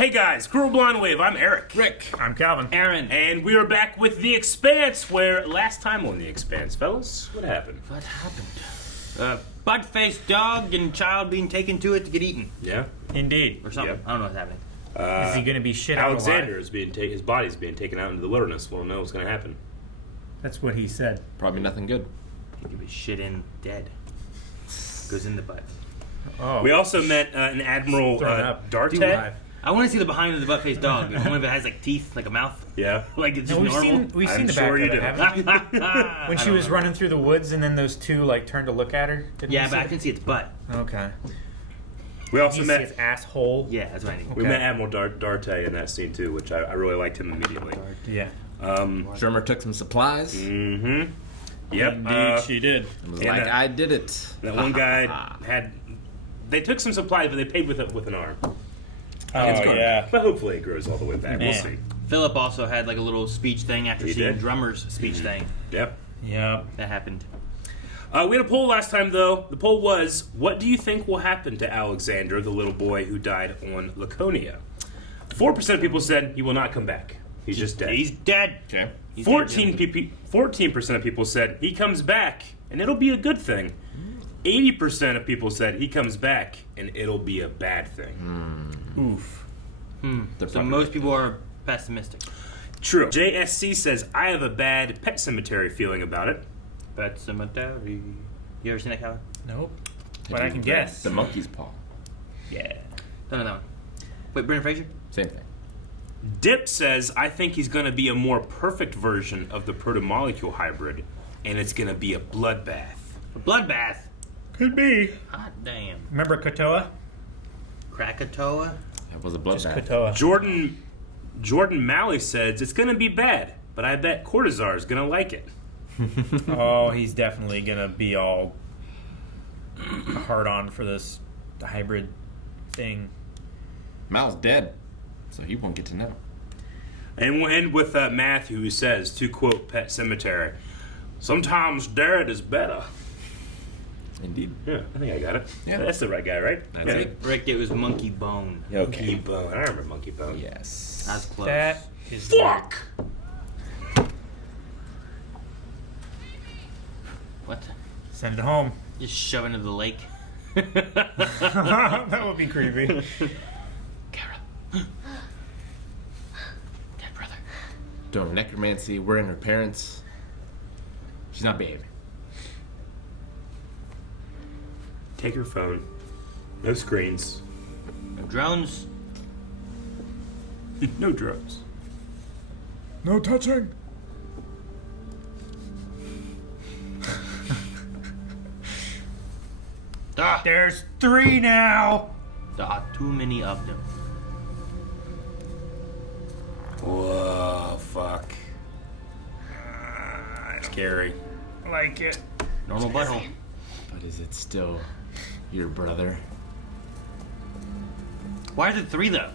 Hey guys, Cruel Blonde Wave, I'm Eric. Rick. I'm Calvin. Aaron. And we are back with The Expanse, where last time on The Expanse, fellas, what happened? What happened? Butt-faced dog and child being taken to it to get eaten. Yeah? Indeed. Or something. Yep. I don't know what's happening. Is he going to be shit out Alexander alive? is being his body's being taken out into the wilderness. We'll know what's going to happen. That's what he said. Probably nothing good. He was shit in dead. Goes in the butt. Oh. We also met an Admiral Thrown up. Darte. I want to see the behind of the butt-faced dog. Only if it has like teeth, like a mouth. Yeah. Like it's No, just we've normal. seen I'm the sure back you of it, do. haven't we? When I she don't was know. running through the woods and then those two like turned to look at her. Didn't Yeah, we but I see can see its butt. it? Okay. We also You see met its asshole. Yeah, that's what I need. we Okay. met Admiral Darte in that scene too, which I really liked him immediately. Yeah. Shermer took some supplies. Mm-hmm. Yep. Indeed, she did. It was And like, that- I did it. That one guy had. They took some supplies, but they paid with an arm. Oh good. yeah. But hopefully it grows all the way back. We'll Man. see. Philip also had like a little speech thing after He seeing did? Drummer's speech thing. Yep. Yep. That happened. We had a poll last time, though. The poll was, what do you think will happen to Alexander, the little boy who died on Laconia? 4% of people said he will not come back. He's just dead. He's dead. Okay. He's 14% of people said he comes back, and it'll be a good thing. 80% of people said he comes back, and it'll be a bad thing. Oof. They're So probably most right. people are pessimistic. True. JSC says, I have a bad Pet Cemetery feeling about it. Pet Cemetery. You ever seen that, Calvin? Nope. But I can guess. The monkey's paw. Yeah. Don't know that one. Wait, Brendan Fraser? Same thing. Dip says, I think he's going to be a more perfect version of the proto-molecule hybrid, and it's going to be a bloodbath. A bloodbath. Could be. Hot damn. Remember Kotoa? Krakatoa. That was a Just bloodbath. Kotoa. Jordan Malley says, it's going to be bad, but I bet Cortazar is going to like it. Oh, he's definitely gonna be all hard on for this hybrid thing. Mal's dead, so he won't get to know. And we'll end with Matthew, who says, to quote Pet Cemetery, sometimes dead is better. Indeed. Yeah, I think I got it. Yeah. That's the right guy, right? That's yeah. it. Rick, it was Monkey Bone. Monkey Bone. I remember Monkey Bone. Yes. That's close. That is Fuck! What? Send it home. Just shove into the lake. That would be creepy. Kara. Dead brother. Doing necromancy. We're in her parents. She's not behaving. Take your phone. No screens. No drones. No drugs. No touching. Ah, There's 3 now. there are too many of them. Whoa, fuck. Scary. Like it. Normal butthole. But is it still your brother? Why is it 3 though?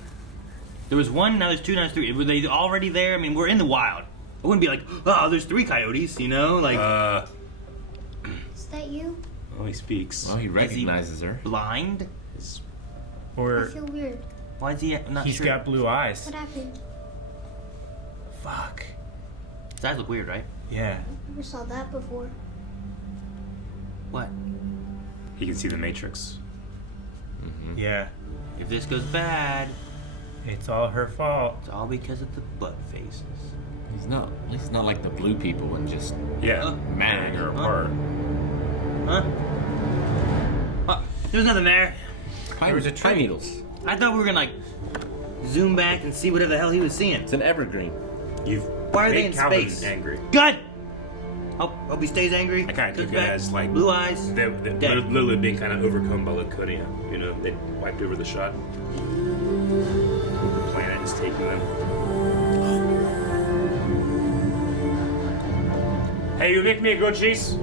There was 1, now there's 2, now there's 3. Were they already there? I mean, we're in the wild. I wouldn't be like, oh, there's 3 coyotes, you know? Like, Is that you? Oh, he speaks. Well, he recognizes her. blind? I Or feel weird. Why is he not he's sure? got blue eyes. What happened? Fuck. His eyes look weird, right? Yeah. Never saw that before. What? He can see the Matrix. Yeah. If this goes bad, It's all her fault. it's all because of the butt faces. He's not. At least he's not like the blue people and just Yeah. marrying her apart. Huh? There's nothing there. Pine, was a pine tree. needles. I thought we were gonna like zoom back and see whatever the hell he was seeing. It's an evergreen. You've Why are they made in Calvin space? angry. Good. Hope he stays angry. I kind of Comes took it back, as like blue eyes. They're Dead. literally being kind of overcome by Laconia. You know, they wiped over the shot. The planet is taking them. Hey, you make me a grilled cheese?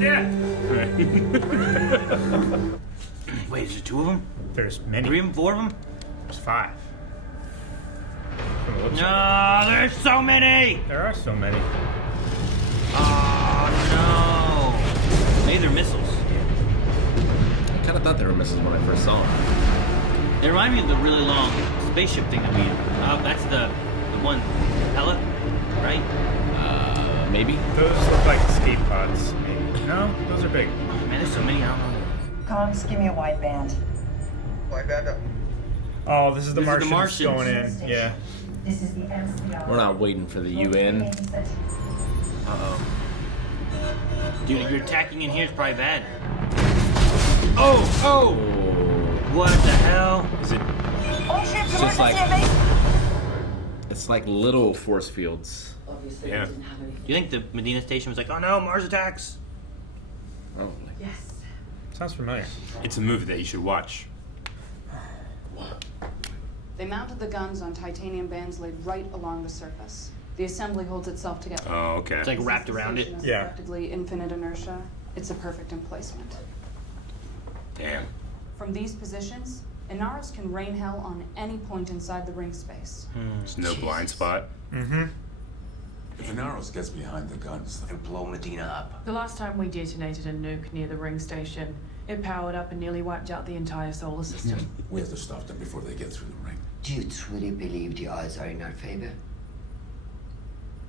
Yeah. Wait, is there 2 of them? There's many. 3 of them? 4 of them? There's 5. From the looks of No, there's so many. it. There are so many. Oh no. Maybe they're missiles. I kind of thought they were missiles when I first saw them. They remind me of the really long spaceship thing that we... Oh, that's the one pellet, right? Maybe. Those look like escape pods, maybe. No, those are big. Oh, man, there's so many. I don't know. Cogs, give me a wide band. Oh, this is the This is the Martians Martians. going in. Yeah. This is the MCR. We're not waiting for the UN. Uh-oh. Dude, if you're attacking in here, it's probably bad. Oh! What the hell? Is it? All ships, It's just like- emergency It's like little force fields. Obviously, Yeah. we didn't have any. You think the Medina station was like, oh no, Mars attacks? Probably. Yes. Sounds familiar. It's a movie that you should watch. They mounted the guns on titanium bands laid right along the surface. The assembly holds itself together. Oh, okay. It's like wrapped around it. Yeah. Effectively infinite inertia. It's a perfect emplacement. Damn. From these positions, Inaros can rain hell on any point inside the ring space. There's no blind spot. Mm-hmm. If Inaros gets behind the guns, they'll blow Medina up. The last time we detonated a nuke near the ring station, it powered up and nearly wiped out the entire solar system. We have to stop them before they get through the ring. Do you truly believe the odds are in our favor?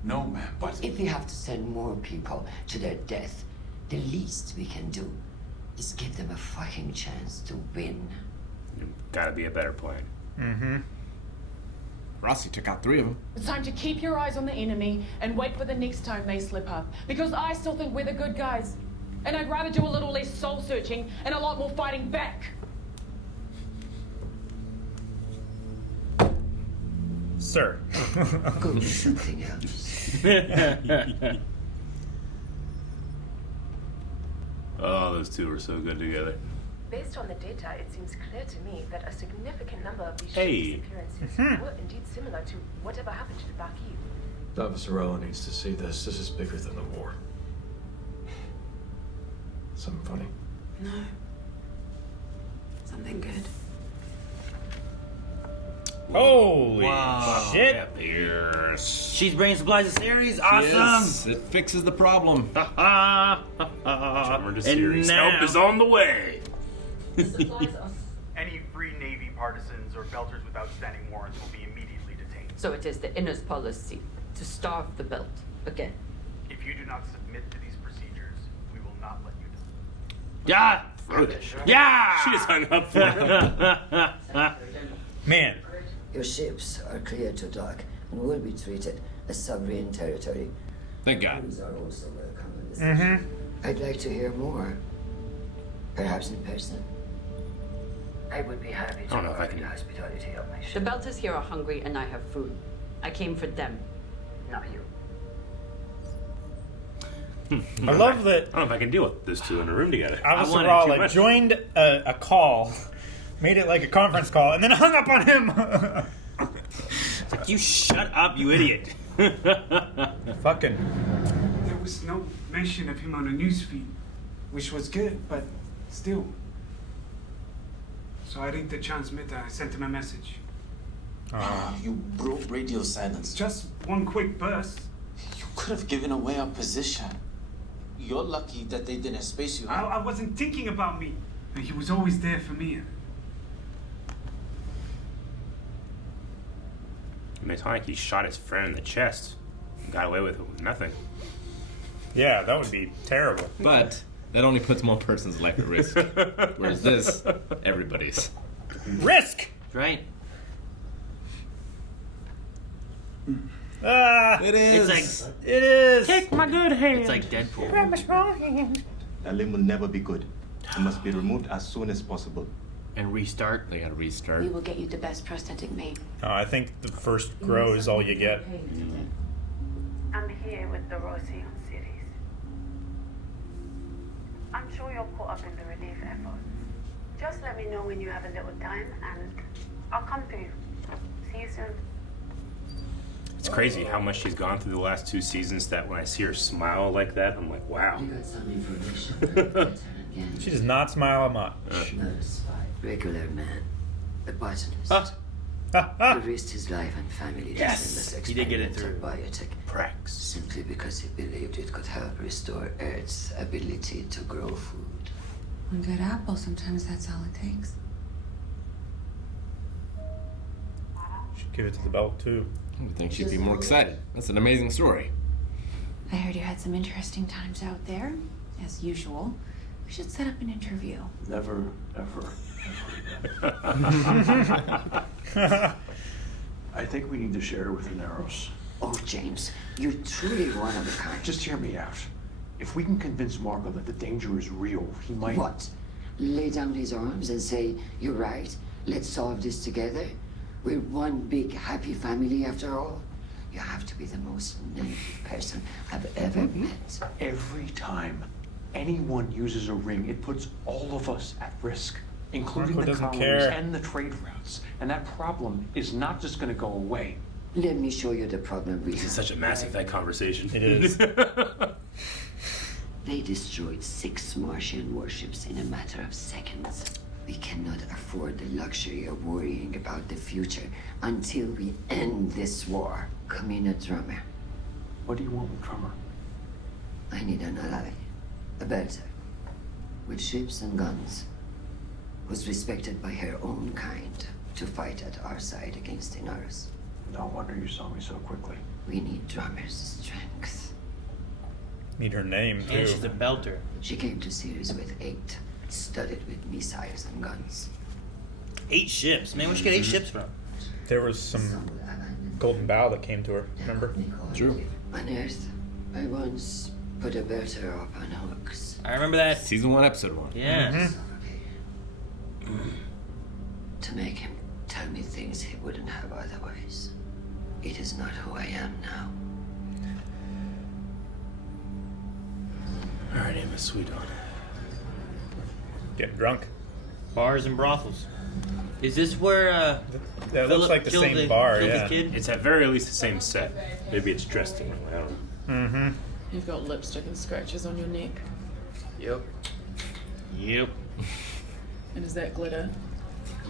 No, ma'am, but If we have to send more people to their death, the least we can do is give them a fucking chance to win. Gotta be a better plan. Mm-hmm. Rossi took out 3 of them. It's time to keep your eyes on the enemy and wait for the next time they slip up. Because I still think we're the good guys. And I'd rather do a little less soul searching and a lot more fighting back. Sir. Go do something else. Oh, those two are so good together. Based on the data, it seems clear to me that a significant number of these Hey. ship disappearances were indeed similar to whatever happened to the Baki. Avasarala needs to see this. This is bigger than the war. Something funny? No. Something good. Holy Wow. shit. Yes. She's bringing supplies to series. Awesome. Yes, it fixes the problem. Summer to series. And now- Help is on the way. Any Free Navy partisans or belters with outstanding warrants will be immediately detained. So it is the inner's policy to starve the belt again. If you do not submit to these procedures, we will not let you do. Yeah. Yeah. She just hung up for him. Man. Your ships are cleared to dock and will be treated as sovereign territory. Thank God. Crews are also welcome in this. Mm-hmm. I'd like to hear more. Perhaps in person. I would be happy I to don't know if I offer can- the hospitality of my The ship. belters here are hungry and I have food. I came for them, not you. I love that I don't know if I can deal with those two in a room together. wanted too Avasarala much. joined a call, made it like a conference call, and then hung up on him. It's like, you shut up, you idiot. Fucking. There was no mention of him on a newsfeed, which was good, but still. So I didn't transmit. I sent him a message. You broke radio silence. Just one quick burst. You could have given away our position. You're lucky that they didn't space you. I wasn't thinking about me. He was always there for me. And it's not like he shot his friend in the chest and got away with it with nothing. Yeah, that would be terrible. But that only puts one person's life at risk. Whereas this, everybody's. Risk! Right? Ah! It is. It's like It is! Take my good hand. it's like Deadpool. Grab my strong hand. That limb will never be good. It must be removed as soon as possible. And restart. They gotta restart. We will get you the best prosthetic made. Oh, I think the first grow is all you get. I'm here with the Rossi on series. I'm sure you're caught up in the relief effort. Just let me know when you have a little time and I'll come to you. See you soon. It's crazy how much she's gone through the last 2 seasons that when I see her smile like that, I'm like, wow. You got some information on Lieutenant Gannon. She does not smile much. Not a spy. Regular man. A botanist. Ha, ha. He risked his life and family to Yes, send us he did get it experimental biotech Prax. simply because he believed it could help restore Earth's ability to grow food. One good apple, sometimes that's all it takes. give it to the belt too. I would think she'd be more excited. That's an amazing story. I heard you had some interesting times out there, as usual. We should set up an interview. Never, ever, ever again. I think we need to share with the Narrows. Oh, James, you're truly one of a kind. Just hear me out. If we can convince Marco that the danger is real, he might... What? Lay down his arms and say, you're right, let's solve this together? We're one big happy family after all. You have to be the most naive person I've ever met. Every time anyone uses a ring, it puts all of us at risk, including Marco the doesn't colonies care. and the trade routes. And that problem is not just going to go away. Let me show you the problem we This is have. such a Mass Effect conversation. It is. They destroyed 6 Martian warships in a matter of seconds. We cannot afford the luxury of worrying about the future until we end this war. Come in, a drummer. What do you want with Drummer? I need an ally, a belter, with ships and guns, who's respected by her own kind to fight at our side against Inaros. No wonder you saw me so quickly. We need Drummer's strength. Need her name too. And she's a belter. She came to Ceres with 8, studded with missiles and guns. 8 ships. Man, where'd she get 8 ships from? There was some golden bow that came to her. Remember? True. On Earth, I once put a belter up on hooks. I remember that. Season 1, episode 1. Yeah. To make him tell me things he wouldn't have otherwise. It is not who I am now. Her name is Sweeton. Getting drunk. Bars and brothels. Is this where That looks like the killed same bar, killed yeah. the kid? It's at very least the same set. Maybe it's dressed differently. I don't know. Mm-hmm. You've got lipstick and scratches on your neck. Yep. Yep. And is that glitter?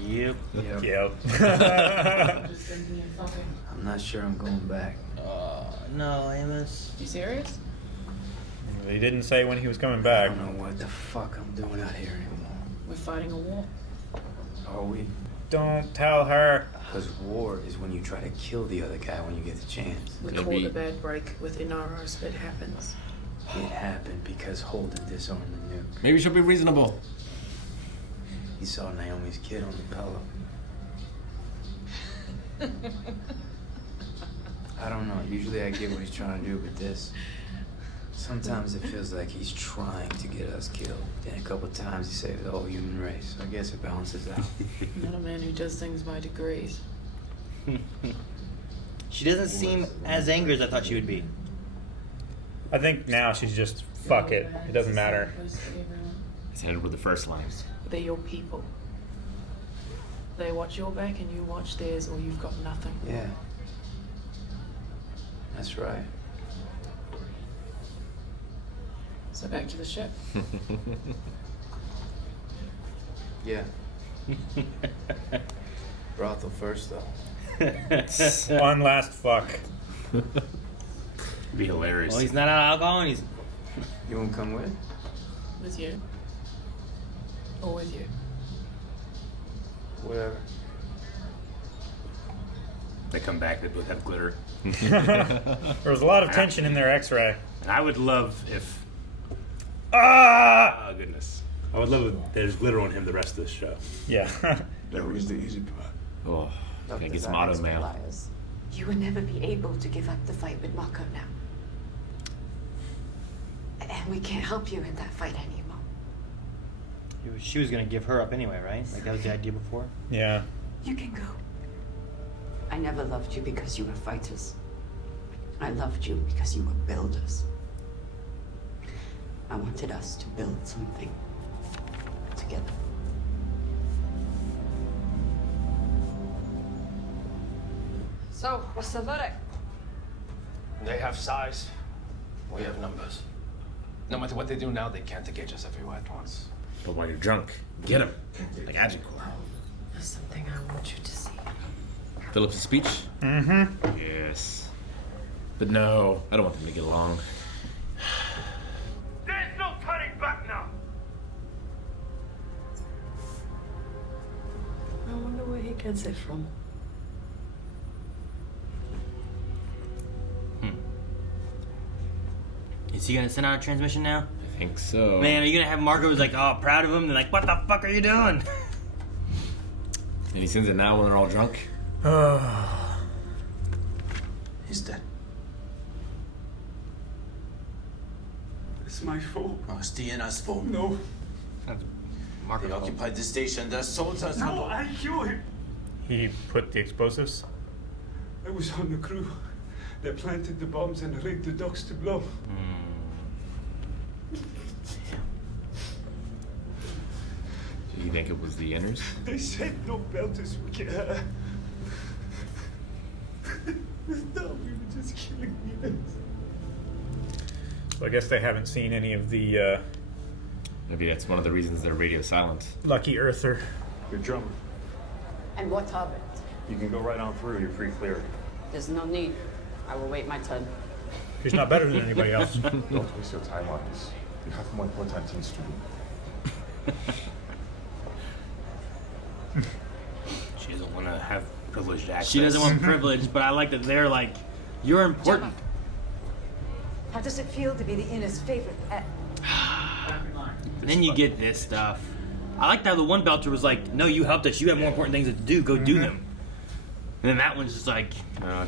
Yep. Yep. Just drinking your coffee. I'm not sure I'm going back. No, Amos. You serious? He didn't say when he was coming back. I don't know what the fuck I'm doing out here anymore. We're fighting a war. Are we? Don't tell her. Because war is when you try to kill the other guy when you get the chance. We caught a bad break with Inaros. It happens. It happened because Holden disarmed the nuke. Maybe she'll be reasonable. He saw Naomi's kid on the pillow. I don't know. Usually I get what he's trying to do, but this... Sometimes it feels like he's trying to get us killed. Then a couple times he saves the whole human race. I guess it balances out. Not a man who does things by degrees. She doesn't seem as angry as I thought she would be. I think now she's just, fuck it. It doesn't matter. It's headed with the first lines. They're your people. They watch your back and you watch theirs, or you've got nothing. Yeah. That's right. So back to the ship. Yeah. Brothel first, though. One last fuck. Be hilarious. Well, he's not out of alcohol and he's... You won't come with? With you. Or with you. Whatever. They come back, they both have glitter. There was a lot of tension in their x-ray. And I would love if... Ah! Oh, goodness. I would love if there's glitter on him the rest of the show. Yeah. That was the easy part. Oh, gotta get some auto mail. You will never be able to give up the fight with Marco now. And we can't help you in that fight anymore. She was gonna give her up anyway, right? Like that was the idea before? Yeah. You can go. I never loved you because you were fighters. I loved you because you were builders. I wanted us to build something together. So, what's the verdict? They have size. We have numbers. No matter what they do now, they can't engage us everywhere at once. But while you're drunk, get him. Like Agincourt. There's something I want you to see. Phillips' speech? Mm-hmm. Yes. But no, I don't want them to get along. There's no turning back now! I wonder where he gets it from. Is he gonna send out a transmission now? I think so. Man, are you gonna have Marco who's like, oh, proud of him? They're like, what the fuck are you doing? And he sends it now when they're all drunk? He's dead. It's my fault. Oh, it's Diena's fault. No. They occupied the station. Their soldiers. No, I killed him. He put the explosives? I was on the crew. They planted the bombs and rigged the docks to blow. Do you think it was the inners? They said no belters would get hurt. No, we were just killing humans. So I guess they haven't seen any of the Maybe that's one of the reasons they're radio silent. Lucky Earther. Your drummer. And what of it? You can go right on through. You're pre-cleared. There's no need. I will wait my turn. He's not better than anybody else. Don't waste your time on this. You have more important things to do. She doesn't want to have privileged access. She doesn't want privilege, but I like that they're like, you're important. How does it feel to be the inner's favorite pet? Then you get this stuff. I liked how the one belter was like, no, you helped us. You have more important things to do. Go do them. And then that one's just like...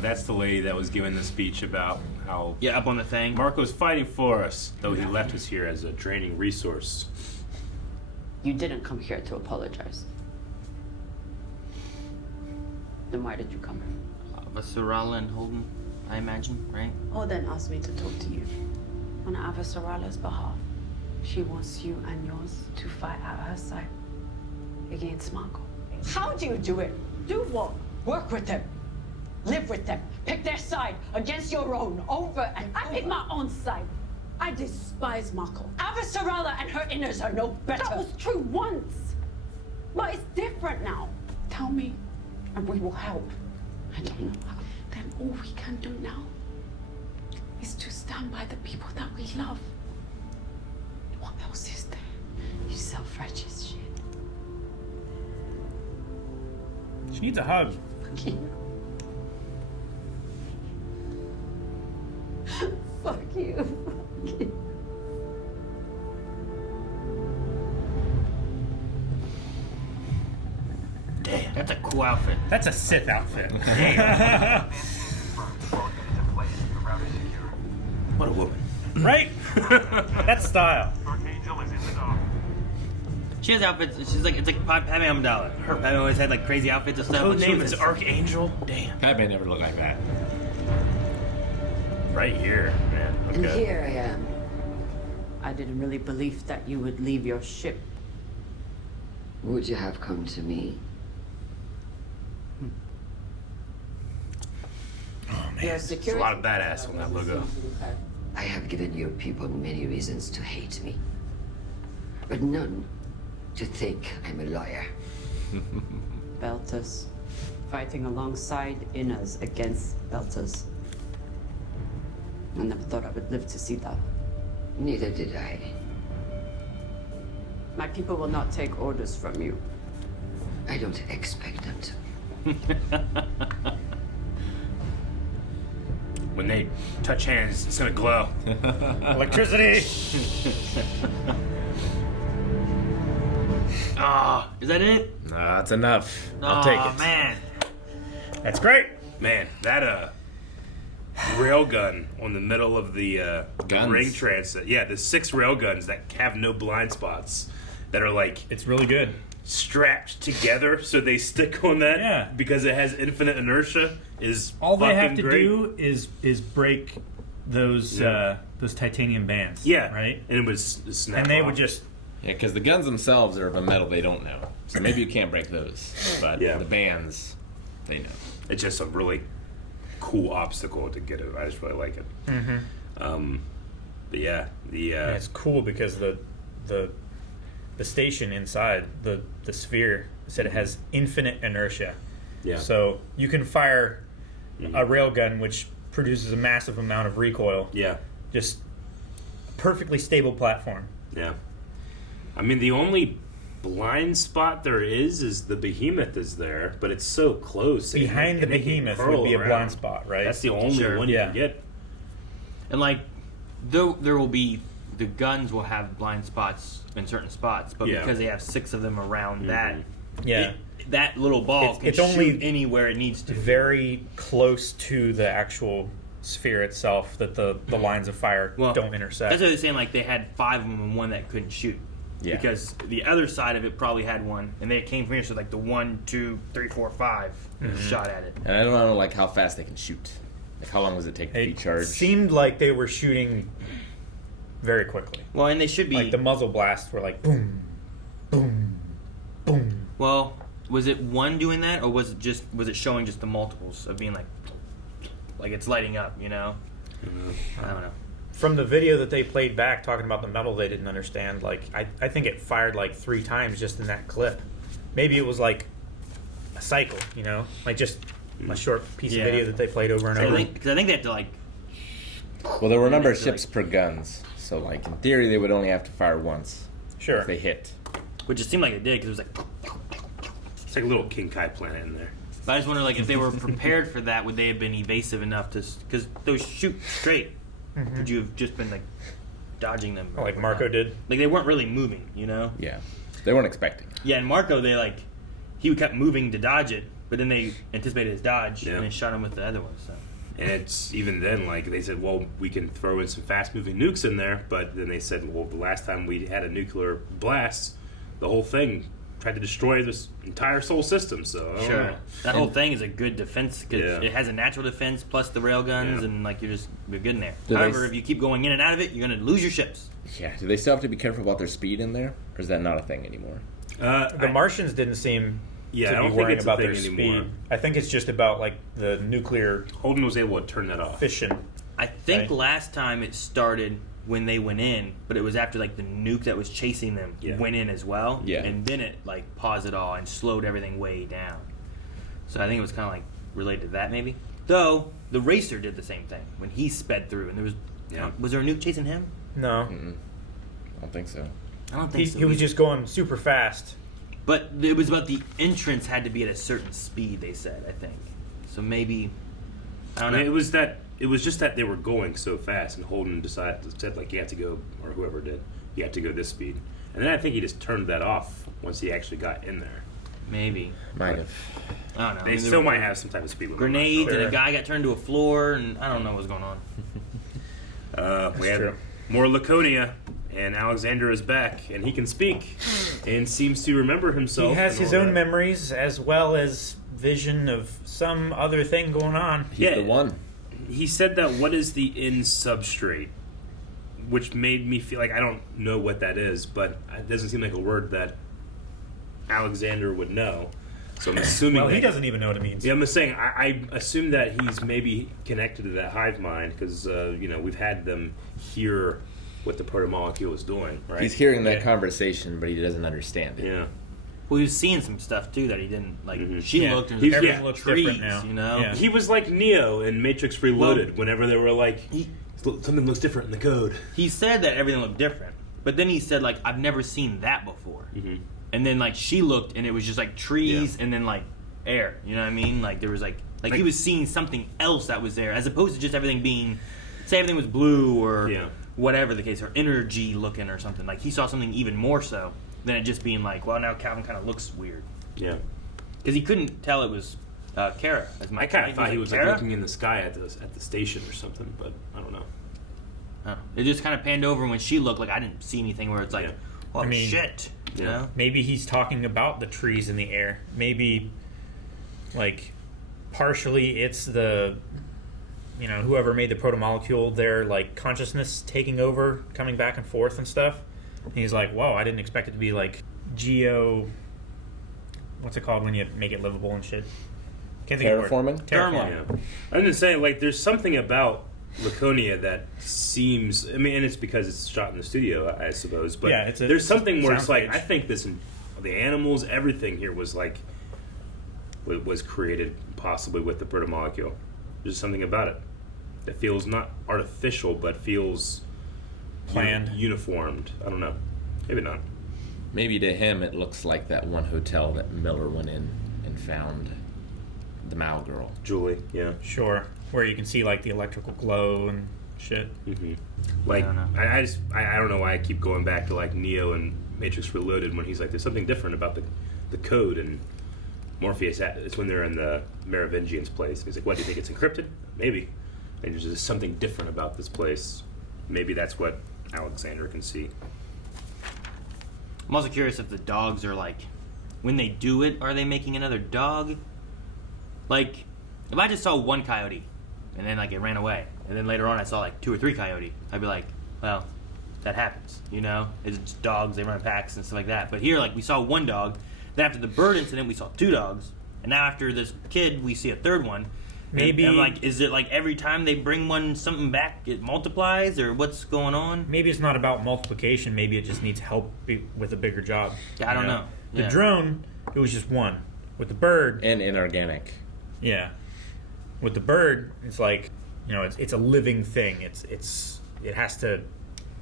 that's the lady that was giving the speech about how... Yeah, up on the thing. Marco's fighting for us, though he left us here as a draining resource. You didn't come here to apologize. Then why did you come? Avasarala and Holden, I imagine, right? Holden asked me to talk to you on Avasarala's behalf. She wants you and yours to fight at her side against Marco. How do you do it? Do what? Work with them. Live with them. Pick their side against your own over and I over. pick my own side. I despise Marco. Avasarala and her inners are no better. That was true once. But it's different now. Tell me, and we will help. I don't know how. Then all we can do now is to stand by the people that we love. What else is there? You self-righteous shit. She needs a hug. Fuck you. Fuck you. Fuck you. Damn, that's a cool outfit. That's a Sith outfit. Damn. What a woman. Right? That's style. She has outfits. She's like, it's like Padme Amidala. Her Padme always had like crazy outfits and stuff. Her but she name was is a- Archangel. Damn. Padme never looked like that. Right here, man. And Okay. here I am. I didn't really believe that you would leave your ship. Would you have come to me? There's a lot of badass on that logo. I have given your people many reasons to hate me, but none to think I'm a liar. Belters. Fighting alongside inners against Belters. I never thought I would live to see that. Neither did I. My people will not take orders from you. I don't expect them to. When they touch hands, it's gonna glow. Electricity! Ah, is that it? Nah, that's enough. I'll take it. Man. That's great. Man, that railgun on the middle of the Guns. ring transit. Yeah, the 6 railguns that have no blind spots that are like It's really good. strapped together so they stick on that. Yeah. Because it has infinite inertia. Is All they have fucking to great. do is break those titanium bands. Yeah, Right? and it was snap And they off. would just Yeah, because the guns themselves are of a metal they don't know. So maybe you can't break those. But Yeah. the bands, they know. It's just a really cool obstacle to get it. I just really like it. But yeah, and it's cool because the station inside the sphere said it has infinite inertia. Yeah. So you can fire a railgun which produces a massive amount of recoil. Yeah. Just a perfectly stable platform. Yeah. I mean, the only blind spot there is the behemoth is there, but it's so close. Behind the and it can behemoth curl would be a around. blind spot, right? That's the only one you can get. And like, Though there will be, the guns will have blind spots in certain spots, but because they have 6 of them around that, that little ball can it's shoot only anywhere it needs to. Very close to the actual sphere itself that the lines of fire don't intersect. That's what they're saying. Like they had 5 of them and one that couldn't shoot. Yeah. Because the other side of it probably had one, and they came from here, so like the 1, 2, 3, 4, 5 shot at it. And I don't know like how fast they can shoot. Like how long does it take to be charged? It seemed like they were shooting very quickly. Well, and they should be like the muzzle blasts were like boom, boom, boom. Well, was it one doing that, or was it showing just the multiples of being like it's lighting up? You know, I don't know. From the video that they played back talking about the metal they didn't understand, like I think it fired like 3 times just in that clip. Maybe it was like a cycle, you know, like just a short piece of video that they played over and over. Because I think they have to like. Well, there were a number of ships per guns, so like in theory they would only have to fire once. Sure. If they hit. Which it seemed like it did because it was like. It's like a little King Kai planet in there. But I just wonder, like, if they were prepared for that, would they have been evasive enough to? Because those shoot straight. Could you have just been like dodging them? Like Marco did. Like they weren't really moving, you know? Yeah, they weren't expecting. Yeah, and Marco, he kept moving to dodge it, but then they anticipated his dodge and then shot him with the other one. So. And it's even then, like they said, well, we can throw in some fast-moving nukes in there, but then they said, well, the last time we had a nuclear blast, the whole thing tried to destroy this entire solar system. So I don't know. That whole thing is a good defense because it has a natural defense plus the rail guns, and like you're good in there. However, if you keep going in and out of it, you're gonna lose your ships. Yeah. Do they still have to be careful about their speed in there, or is that not a thing anymore? The Martians didn't seem to be worrying about their speed. I think it's just about like the nuclear. Holden was able to turn that off. Fission. I think last time it started when they went in, but it was after like the nuke that was chasing them went in as well. Yeah. And then it like paused it all and slowed everything way down. So I think it was kind of like related to that maybe. Though the racer did the same thing when he sped through, and there was there a nuke chasing him? No. I don't think so. I don't think so. He was just going super fast. But it was about the entrance had to be at a certain speed, they said, I think. So maybe I don't know. It was just that they were going so fast, and Holden said like you have to go, or whoever did, you have to go this speed. And then I think he just turned that off once he actually got in there. Maybe. Might have. I don't know. They still might have some type of speed limit. Grenades, and a guy got turned to a floor, and I don't know what's going on. We have more Laconia, and Alexander is back, and he can speak, and seems to remember himself. He has his own memories as well as vision of some other thing going on. He's the one. He said that what is the in substrate, which made me feel like I don't know what that is, but it doesn't seem like a word that Alexander would know. So I'm assuming. Well, he doesn't even know what it means. Yeah, I'm just saying. I assume that he's maybe connected to that hive mind because we've had them hear what the protomolecule is doing. Right? He's hearing that conversation, but he doesn't understand it. Yeah. Well, he was seeing some stuff too that he didn't like. She looked and everything looks trees, different now. You know, He was like Neo in Matrix Reloaded. Whenever they were like, something looks different in the code. He said that everything looked different, but then he said like, I've never seen that before. And then like she looked and it was just like trees and then like air. You know what I mean? Like there was like he was seeing something else that was there as opposed to just everything being, say everything was blue or whatever the case, or energy looking or something. Like he saw something even more so than it just being like, well, now Calvin kind of looks weird. Yeah. Because he couldn't tell it was Kara. I kind of thought he was like looking in the sky at the station or something, but I don't know. It just kind of panned over when she looked like I didn't see anything where it's like, oh shit. You know? Maybe he's talking about the trees in the air. Maybe, like, partially it's the, whoever made the protomolecule, their, like, consciousness taking over, coming back and forth and stuff. And he's like, whoa, I didn't expect it to be, like, what's it called when you make it livable and shit? Can't think of the word. Terraforming? Yeah. I'm just saying, like, there's something about Laconia that seems, and it's because it's shot in the studio, I suppose, but there's something where it's like, I think the animals, everything here was like, was created possibly with the protomolecule. There's something about it that feels not artificial, but feels planned, uniformed. I don't know. Maybe not. Maybe to him it looks like that one hotel that Miller went in and found the Mao girl. Julie, yeah. Sure. Where you can see like the electrical glow and shit. Mm-hmm. Like I don't know why I keep going back to like Neo and Matrix Reloaded when he's like, there's something different about the code, and Morpheus. It's when they're in the Merovingian's place. And he's like, what, do you think it's encrypted? Maybe. And there's just something different about this place. Maybe that's what Alexander can see. I'm also curious if the dogs are like, when they do it, are they making another dog? Like, if I just saw one coyote and then like it ran away, and then later on I saw like 2 or 3 coyote, I'd be like, well, that happens, you know? It's just dogs, they run in packs and stuff like that. But here, like, we saw one dog. Then after the bird incident, we saw 2 dogs. And now after this kid, we see a 3rd one. Maybe. And like, is it like every time they bring something back, it multiplies, or what's going on? Maybe it's not about multiplication. Maybe it just needs help with a bigger job. I don't know. The drone, it was just one. With the bird, and inorganic. Yeah. With the bird, it's like, you know, it's a living thing. It has to,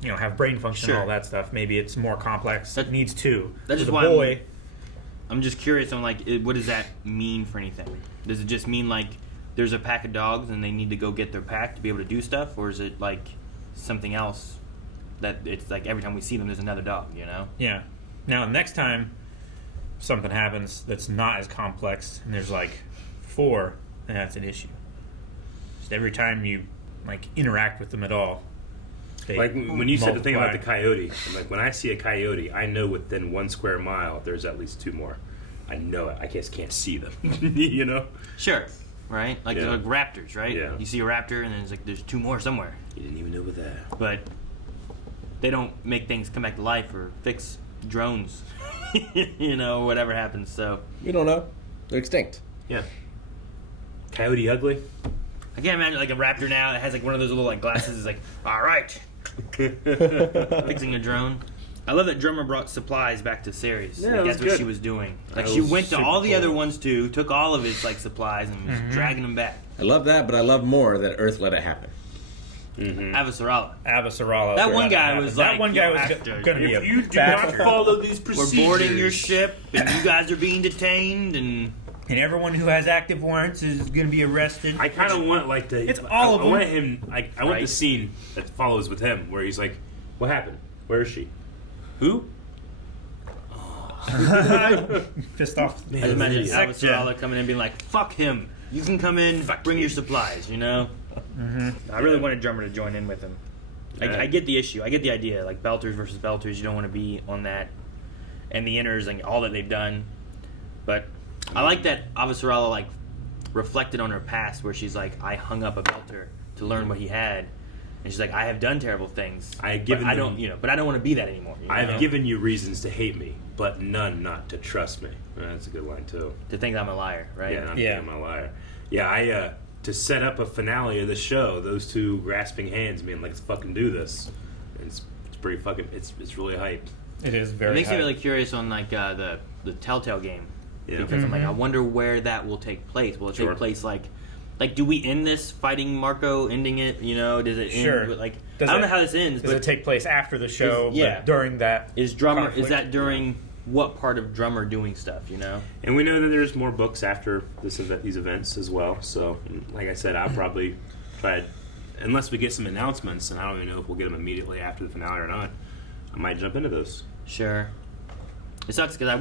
you know, have brain function and all that stuff. Maybe it's more complex. It needs 2. That's just With why a boy, I'm just curious on like, what does that mean for anything? Does it just mean like there's a pack of dogs and they need to go get their pack to be able to do stuff, or is it like something else that it's like every time we see them there's another dog, you know? Yeah. Now next time something happens that's not as complex and there's like 4, then that's an issue. Just every time you like interact with them at all, they like when you said the thing about the multiply. coyote, I'm like, when I see a coyote, I know within 1 square mile there's at least 2 more. I know it. I just can't see them. You know? Sure. Right? Like, Yeah. like raptors, right? Yeah. You see a raptor and then it's like there's 2 more somewhere. You didn't even know with that. But they don't make things come back to life or fix drones. You know, whatever happens, so. We don't know. They're extinct. Yeah. Coyote ugly? I can't imagine like a raptor now that has like one of those little like glasses. It's like, all right, fixing a drone. I love that Drummer brought supplies back to Ceres. Yeah, like, that that's was what good. she was doing. Like That she was went to super all the other cool. ones too, took all of his like supplies and was dragging them back. I love that, but I love more that Earth let it happen. Mm-hmm. Avasarala. That one guy was like, going to be a if you do bastard. not follow these procedures, we're boarding your ship, and you guys are being detained, and everyone who has active warrants is going to be arrested. I kind of want like the. It's all of I them. want him. I want the scene that follows with him where he's like, "What happened? Where is she? Who?" Pissed off. I just imagine Avasarala coming in and being like, "Fuck him! You can come in, bring your supplies." You know. Mm-hmm. I really wanted Drummer to join in with him. Yeah. I get the issue. I get the idea. Like Belters versus Belters, you don't want to be on that, and the Inners and all that they've done. But I like that Avasarala like reflected on her past, where she's like, "I hung up a Belter to learn what he had," and she's like, "I have done terrible things. I have given but I them- don't, but I don't want to be that anymore." You I've know? given you reasons to hate me, but none not to trust me. That's a good line too. To think I'm a liar, right? Yeah, not to think I'm a liar. Yeah, I to set up a finale of the show, those 2 grasping hands being like, "Let's fucking do this." It's pretty fucking. It's really hype. It is very. It makes hype. me really curious on like the Telltale game, Yeah. because I'm like, Mhm. I wonder where that will take place. Will it Sure. take place like do we end this fighting Marco, ending it? You know, does it Sure. end with, like Does I don't it- know how this ends, Does but it take place after the show? yeah, But during that is Drummer conflict? is that during what part of Drummer doing stuff? You know, And we know that there's more books after these events as well. So, like I said, I'll probably try, unless we get some announcements, and I don't even know if we'll get them immediately after the finale or not. I might jump into those. sure. It sucks because I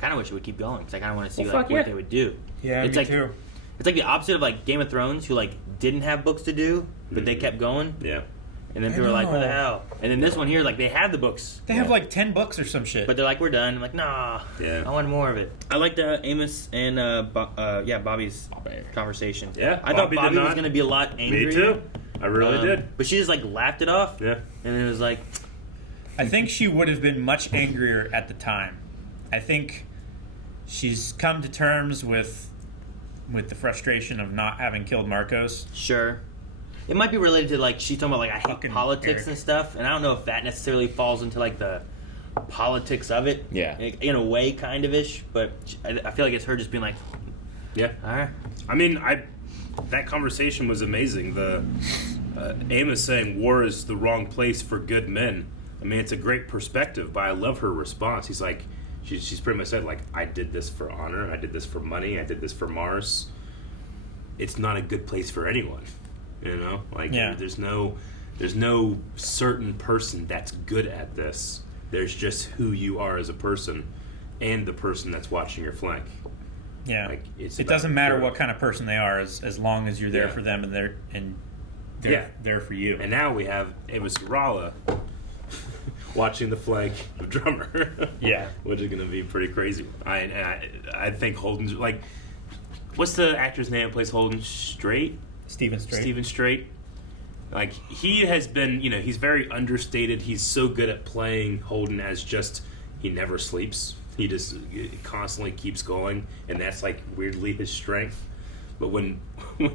kind of wish it would keep going because I kind of want to see Well, like fuck what yeah. they would do. Yeah, it's me like too. it's like the opposite of like Game of Thrones, who like didn't have books to do, but they kept going. Yeah. And then I people are like, "What the know. hell?" And then this one here, like they have the books. They have like 10 books or some shit. But they're like, we're done. I'm like, nah. Yeah. I want more of it. I liked Amos and Bobby's conversation. Yeah, I thought Bobby did Bobby was not. going to be a lot angrier. Me too. I really did. But she just like laughed it off. Yeah. And it was like, I think she would have been much angrier at the time. I think she's come to terms with the frustration of not having killed Marcos. sure. It might be related to like she's talking about like I hate Fucking politics Eric. and stuff, and I don't know if that necessarily falls into like the politics of it. Yeah. In a way, kind of ish. But I feel like it's her just being like, Yeah. all right. I mean, that conversation was amazing. The Amos saying war is the wrong place for good men. I mean, it's a great perspective, but I love her response. He's like, she's pretty much said like, I did this for honor, I did this for money, I did this for Mars. It's not a good place for anyone. You know, like there's no certain person that's good at this. There's just who you are as a person, and the person that's watching your flank. Yeah, like it doesn't matter what kind of person they are, as long as you're there for them and they're there for you. And now we have Avasarala watching the flank of Drummer. Yeah, which is going to be pretty crazy. I think Holden's like, what's the actor's name that plays Holden? Stephen Strait. Like, he has been, he's very understated. He's so good at playing Holden as just, he never sleeps. He just constantly keeps going, and that's, like, weirdly his strength. But when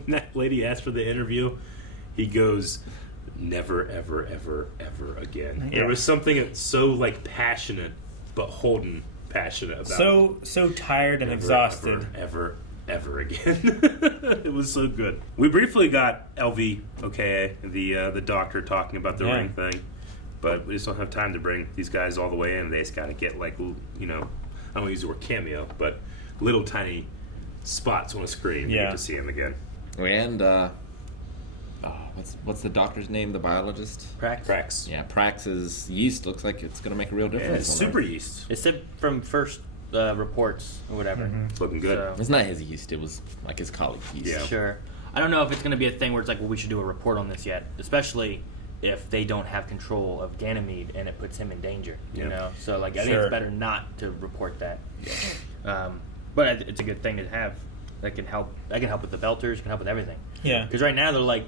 that lady asked for the interview, he goes, never, ever, ever, ever again. Yeah. There was something that's so, like, passionate, but Holden passionate about. So tired and exhausted. Ever again. It was so good. We briefly got LV, the doctor, talking about the ring thing, but we just don't have time to bring these guys all the way in. They just got to get, like, I don't want to use the word cameo, but little tiny spots on a screen. You get to see him again. And what's the doctor's name? The biologist? Prax. Yeah, Prax's yeast looks like it's going to make a real difference. It's super yeast. It said from first reports or whatever. It's looking good. So, it's not his yeast. It was like his colleague's yeast. Yeah. Sure. I don't know if it's going to be a thing where it's like, well, we should do a report on this yet, especially if they don't have control of Ganymede and it puts him in danger. You know, so like I think it's better not to report that. Yeah. But it's a good thing to have. That can help. That can help with the Belters. Can help with everything. Yeah. Because right now they're like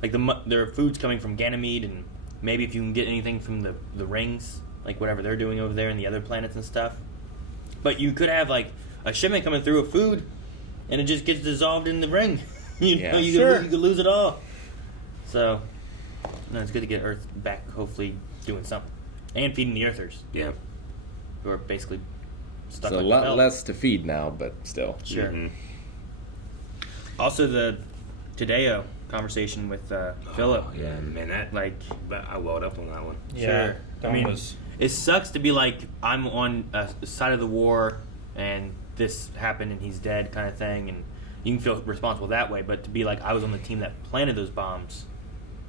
their food's coming from Ganymede, and maybe if you can get anything from the rings, like whatever they're doing over there in the other planets and stuff. But you could have like a shipment coming through of food, and it just gets dissolved in the ring. You could lose it all. So, it's good to get Earth back, hopefully doing something, and feeding the Earthers. Yeah, who are basically stuck. So like a lot less to feed now, but still. Sure. Mm-hmm. Also, the Tadeo conversation with Philip. Yeah, man, I welled up on that one. Yeah, sure. It sucks to be like, I'm on a side of the war and this happened and he's dead kind of thing, and you can feel responsible that way, but to be like, I was on the team that planted those bombs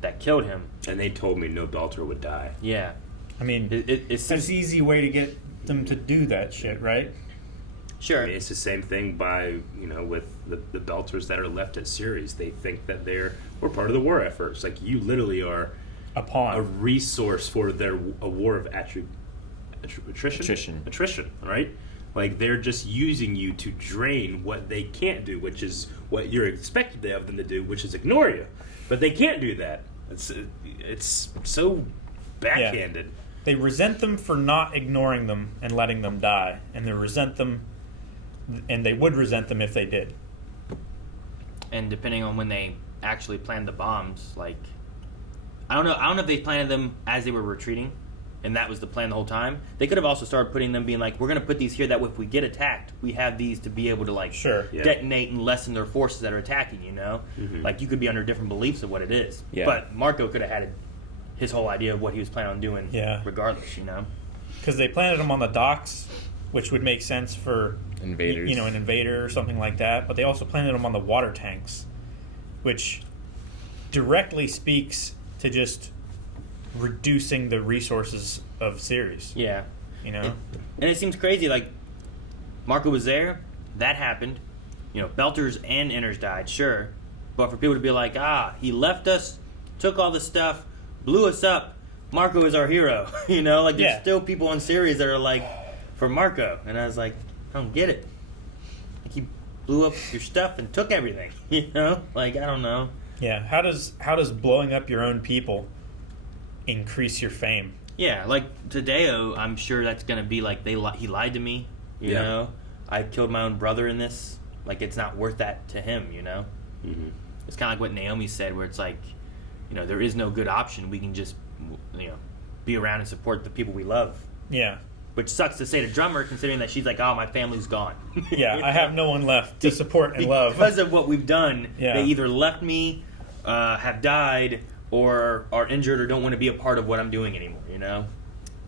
that killed him. And they told me no Belter would die. Yeah. I mean, it's an easy way to get them to do that shit, right? Sure. I mean, it's the same thing with the Belters that are left at Ceres. They think that we're part of the war effort. It's like, you literally are a resource for a war of attrition, right? Like, they're just using you to drain what they can't do, which is what you're expected of them to do, which is ignore you. But they can't do that. It's so backhanded. Yeah. They resent them for not ignoring them and letting them die, and they resent them, and they would resent them if they did. And depending on when they actually planned the bombs, like, I don't know if they planted them as they were retreating, and that was the plan the whole time. They could have also started putting them, being like, we're going to put these here that if we get attacked, we have these to be able to, like, detonate and lessen their forces that are attacking, you know? Mm-hmm. Like, you could be under different beliefs of what it is. Yeah. But Marco could have had his whole idea of what he was planning on doing regardless, you know? Because they planted them on the docks, which would make sense for invaders, an invader or something like that. But they also planted them on the water tanks, which directly speaks to just reducing the resources of Ceres. Yeah. You know? And it seems crazy, like, Marco was there, that happened, Belters and Inners died, sure. But for people to be like, he left us, took all the stuff, blew us up, Marco is our hero. Like, there's still people on Ceres that are like, for Marco. And I was like, I don't get it. Like, he blew up your stuff and took everything, Like, I don't know. Yeah, how does blowing up your own people increase your fame? Yeah, like Tadeo, I'm sure that's gonna be like he lied to me. You know, I killed my own brother in this. Like, it's not worth that to him. Mm-hmm. It's kind of like what Naomi said, where it's like, there is no good option. We can just, be around and support the people we love. Yeah. Which sucks to say to Drummer, considering that she's like, my family's gone. Yeah, I have no one left to support and love. Because of what we've done, they either left me, have died, or are injured, or don't want to be a part of what I'm doing anymore,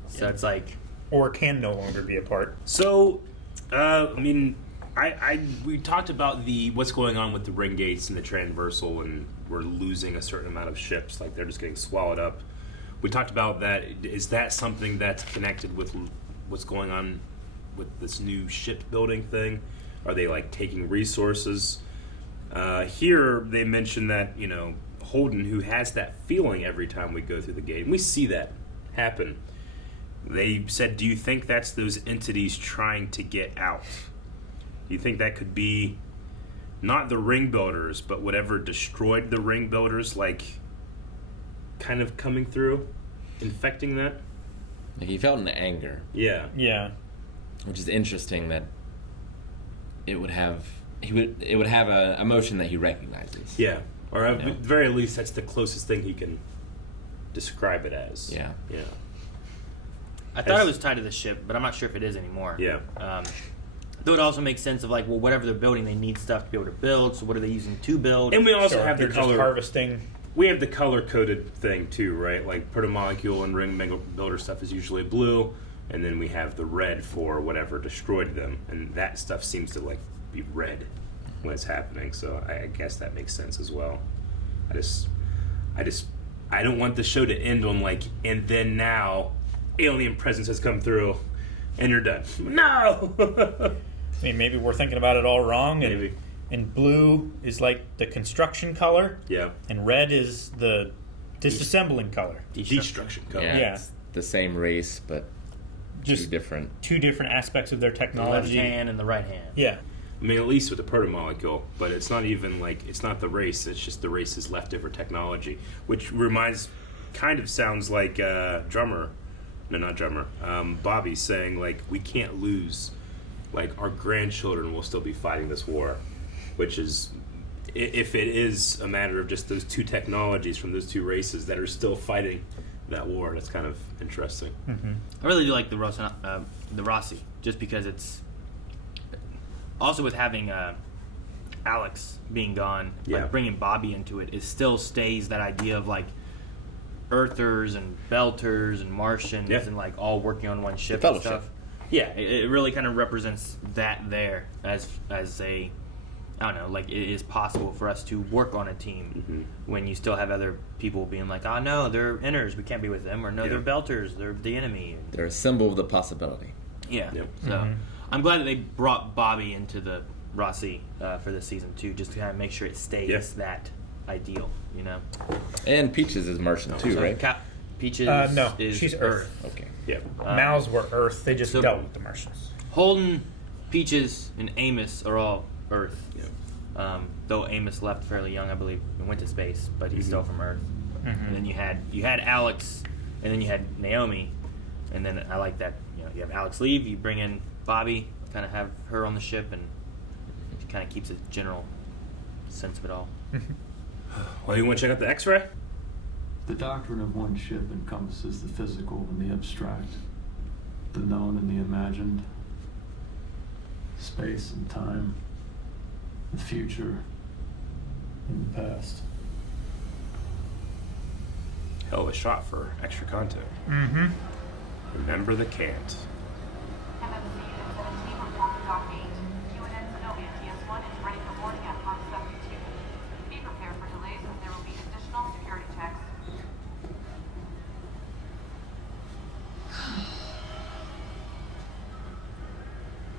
So it's like... Or can no longer be a part. So, We talked about what's going on with the ring gates and the transversal, and we're losing a certain amount of ships, like they're just getting swallowed up. We talked about that. Is that something that's connected with what's going on with this new ship building thing? Are they like taking resources? Here they mention that, you know, Holden, who has that feeling every time we go through the gate, and we see that happen. They said, do you think that's those entities trying to get out? Do you think that could be not the ring builders, but whatever destroyed the ring builders, like kind of coming through, infecting that? Like he felt an anger. Yeah. Yeah. Which is interesting that it would have a emotion that he recognizes. Yeah. Or at the very least, that's the closest thing he can describe it as. Yeah. Yeah. I thought it was tied to the ship, but I'm not sure if it is anymore. Yeah. Though it also makes sense of like, well, whatever they're building, they need stuff to be able to build. So what are they using to build? And we also have the they're color just harvesting. We have the color coded thing too, right? Like protomolecule and ring builder stuff is usually blue, and then we have the red for whatever destroyed them, and that stuff seems to like be red when it's happening. So I guess that makes sense as well. I don't want the show to end on like, and then now alien presence has come through, and you're done. No. I mean, maybe we're thinking about it all wrong. Maybe. And blue is like the construction color. Yeah. And red is the disassembling color. Destruction color. Yeah. It's the same race, but just two different aspects of their technology. The left hand and the right hand. Yeah. I mean, at least with the protomolecule, but it's not even like, it's not the race, it's just the race's leftover technology, which kind of sounds like Bobby saying, like, we can't lose, like, our grandchildren will still be fighting this war, which is, if it is a matter of just those two technologies from those two races that are still fighting that war, that's kind of interesting. Mm-hmm. I really do like the Rossi, just because it's also with having Alex being gone, like bringing Bobby into it, it still stays that idea of like Earthers and Belters and Martians and like all working on one ship and stuff. Yeah, it really kind of represents that there as a, I don't know, like it is possible for us to work on a team when you still have other people being like, oh no, they're inners, we can't be with them, or no, they're Belters, they're the enemy. They're a symbol of the possibility. Yeah. So I'm glad that they brought Bobby into the Rossi for this season too, just to kind of make sure it stays that ideal, you know. And Peaches is Martian too, right? Peaches no, is she's Earth. Okay. Yeah. Mal's were Earth. They just dealt with the Martians. Holden, Peaches, and Amos are all Earth. Yeah. Though Amos left fairly young, I believe, and went to space, but he's still from Earth. And then you had Alex, and then you had Naomi, and then I like that. You know, you have Alex leave, you bring in Bobby, kind of have her on the ship, and she kind of keeps a general sense of it all. Well, you want to check out the X-ray? The doctrine of one ship encompasses the physical and the abstract, the known and the imagined, space and time, the future and the past. Hell of a shot for extra content. Remember the can't.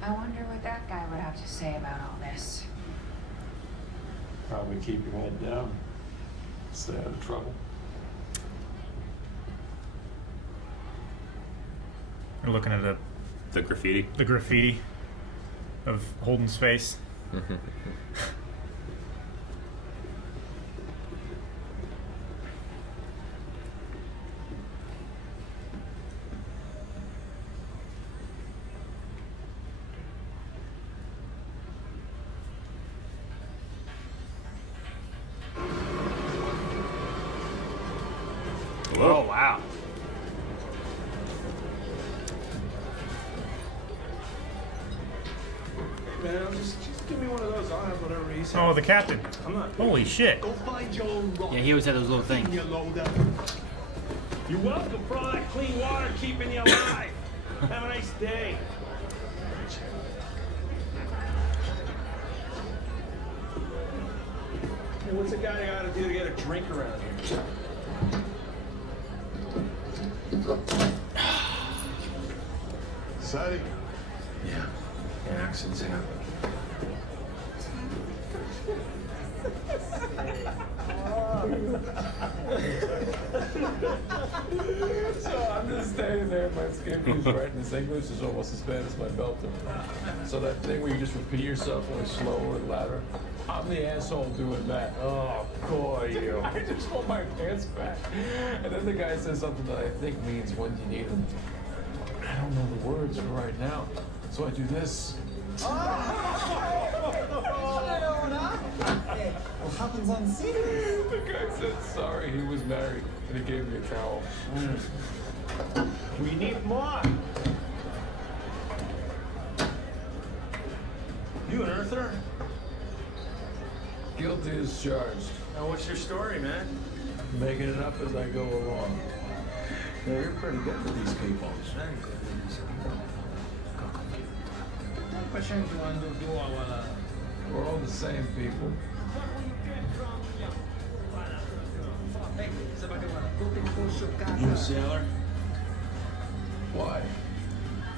I wonder what that guy would have to say about all this. Probably keep your head down. Stay out of trouble. We're looking at the graffiti. The graffiti of Holden's face. Oh, wow. Man, just give me one of those. I'll have whatever he's Oh, the captain. I'm not. Holy shit. Go find your own rock. Yeah, he always had those little things. You're welcome for all that clean water keeping you alive. Have a nice day. Hey, what's a guy got to do to get a drink around here? Sadie? Yeah. Accidents happen. So I'm just standing there, my skin is right, and this English is almost as bad as my Belter. So that thing where you just repeat yourself only slower and louder, I'm the asshole doing that. Oh, boy, you. I just hold my pants back. And then the guy says something that I think means, when do you need them? I don't know the words for right now. So I do this. What happens on scene? The guy said sorry, he was married, and he gave me a towel. We need more. You an earther? Guilty as charged. Now, what's your story, man? Making it up as I go along. Yeah, you're pretty good with these people. We're all the same people. You a sailor? Why?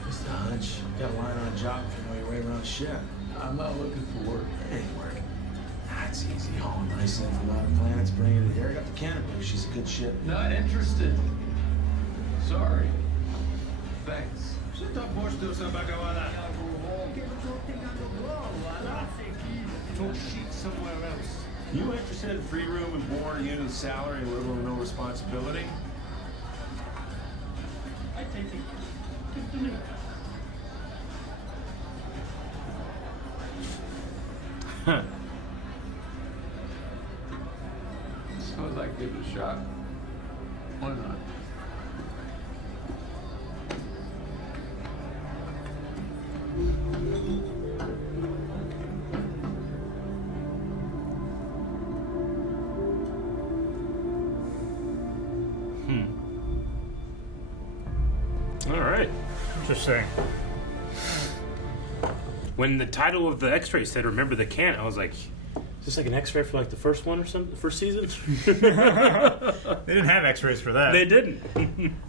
Just a hunch. Got a line on a job if you know your way around ship. I'm not looking for work. It ain't work. That's easy. Hauling nice in from outer planets, bringing it here. I got the canopy. She's a good ship. Not interested. Sorry. Thanks. Talk shit somewhere else. You interested in free room and board, a unit salary, and little or no responsibility? I take it. Give to me. Suppose I give it a shot. Why not? All right. Interesting. When the title of the X-ray said "Remember the Can," I was like, "Is this like an X-ray for like the first one or something? The first season?" They didn't have X-rays for that. They didn't.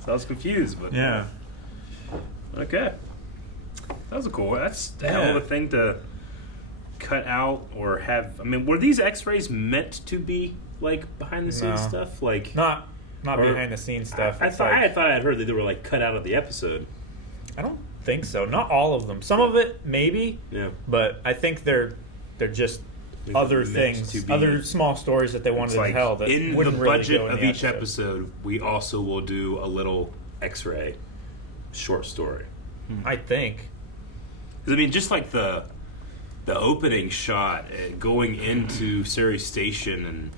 So I was confused, but yeah. Okay. That was a cool. That's a hell of a thing to cut out or have. I mean, were these X-rays meant to be like behind the scenes stuff? Like not behind the scenes stuff. I thought I'd heard that they were like cut out of the episode. I don't think so. Not all of them. Some of it maybe. Yeah. But I think they're just other things, other small stories that they wanted to tell. That in the wouldn't really budget go in of the each episode, we also will do a little X-ray short story. I think. 'Cause, I mean, just like the opening shot going into Surrey Station and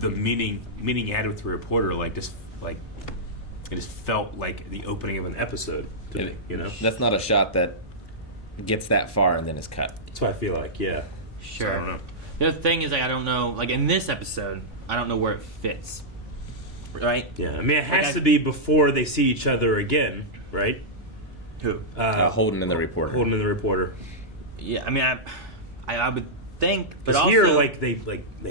the meeting he had with the reporter, like just like it just felt like the opening of an episode to me. You know, that's not a shot that gets that far and then is cut. That's what I feel like. Yeah. Sure. So I don't know. The other thing is, like, I don't know. Like in this episode, I don't know where it fits. Right? Yeah. I mean, it has to be before they see each other again, right? Who? Holden and the reporter. Holden and the reporter. Yeah. I mean, I would think, but also here, like they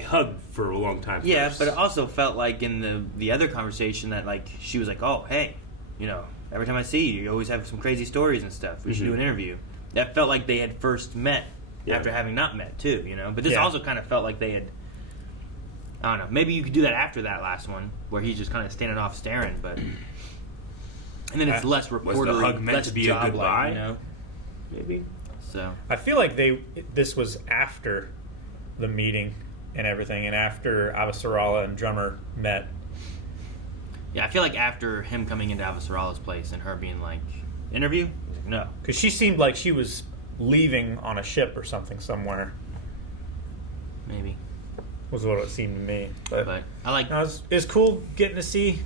hugged for a long time. Yeah, first. but it also felt like in the other conversation that like she was like, "Oh, hey, you know, every time I see you, you always have some crazy stories and stuff. We should do an interview." That felt like they had first met after having not met too, you know. But this also kind of felt like they had. I don't know. Maybe you could do that after that last one where he's just kind of standing off staring, but and then it's less reporter. Was the hug meant to be a goodbye? You know? Maybe. So I feel like this was after the meeting and everything, and after Avasarala and Drummer met. Yeah, I feel like after him coming into Avasarala's place and her being like, interview? No. Because she seemed like she was leaving on a ship or something somewhere. Maybe. Was what it seemed to me. But I like... it was cool getting to see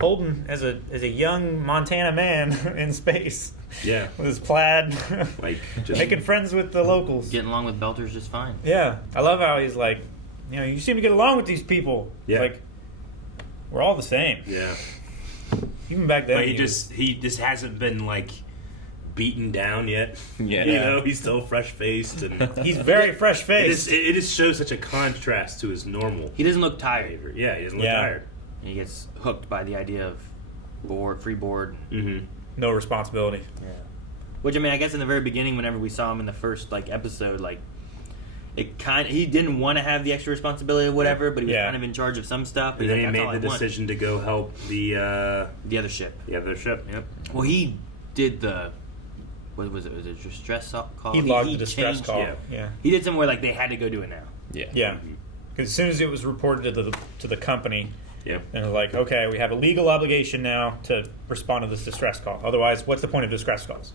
Holden as a young Montana man in space. Yeah. With his plaid. Like, just making friends with the locals. Getting along with Belters just fine. Yeah. I love how he's like, you know, you seem to get along with these people. Yeah. Like, we're all the same. Yeah. Even back then. But he just hasn't been like beaten down yet. Yeah. You know, he's still fresh faced, and he's very fresh faced. It just shows such a contrast to his normal. He doesn't look tired. Behavior. Yeah, he doesn't look tired. He gets hooked by the idea of free board. Mm-hmm. No responsibility. Yeah. Which, I mean, I guess in the very beginning, whenever we saw him in the first episode, he didn't want to have the extra responsibility or whatever, but he was kind of in charge of some stuff. And then he made the decision to go help the other ship. The other ship. Yep. Well, he did the. What was it? Was it a distress call? He logged the distress call. Yeah. He did something where they had to go do it now. Yeah. Yeah. Because as soon as it was reported to the company, and they're like, okay, we have a legal obligation now to respond to this distress call. Otherwise, what's the point of distress calls?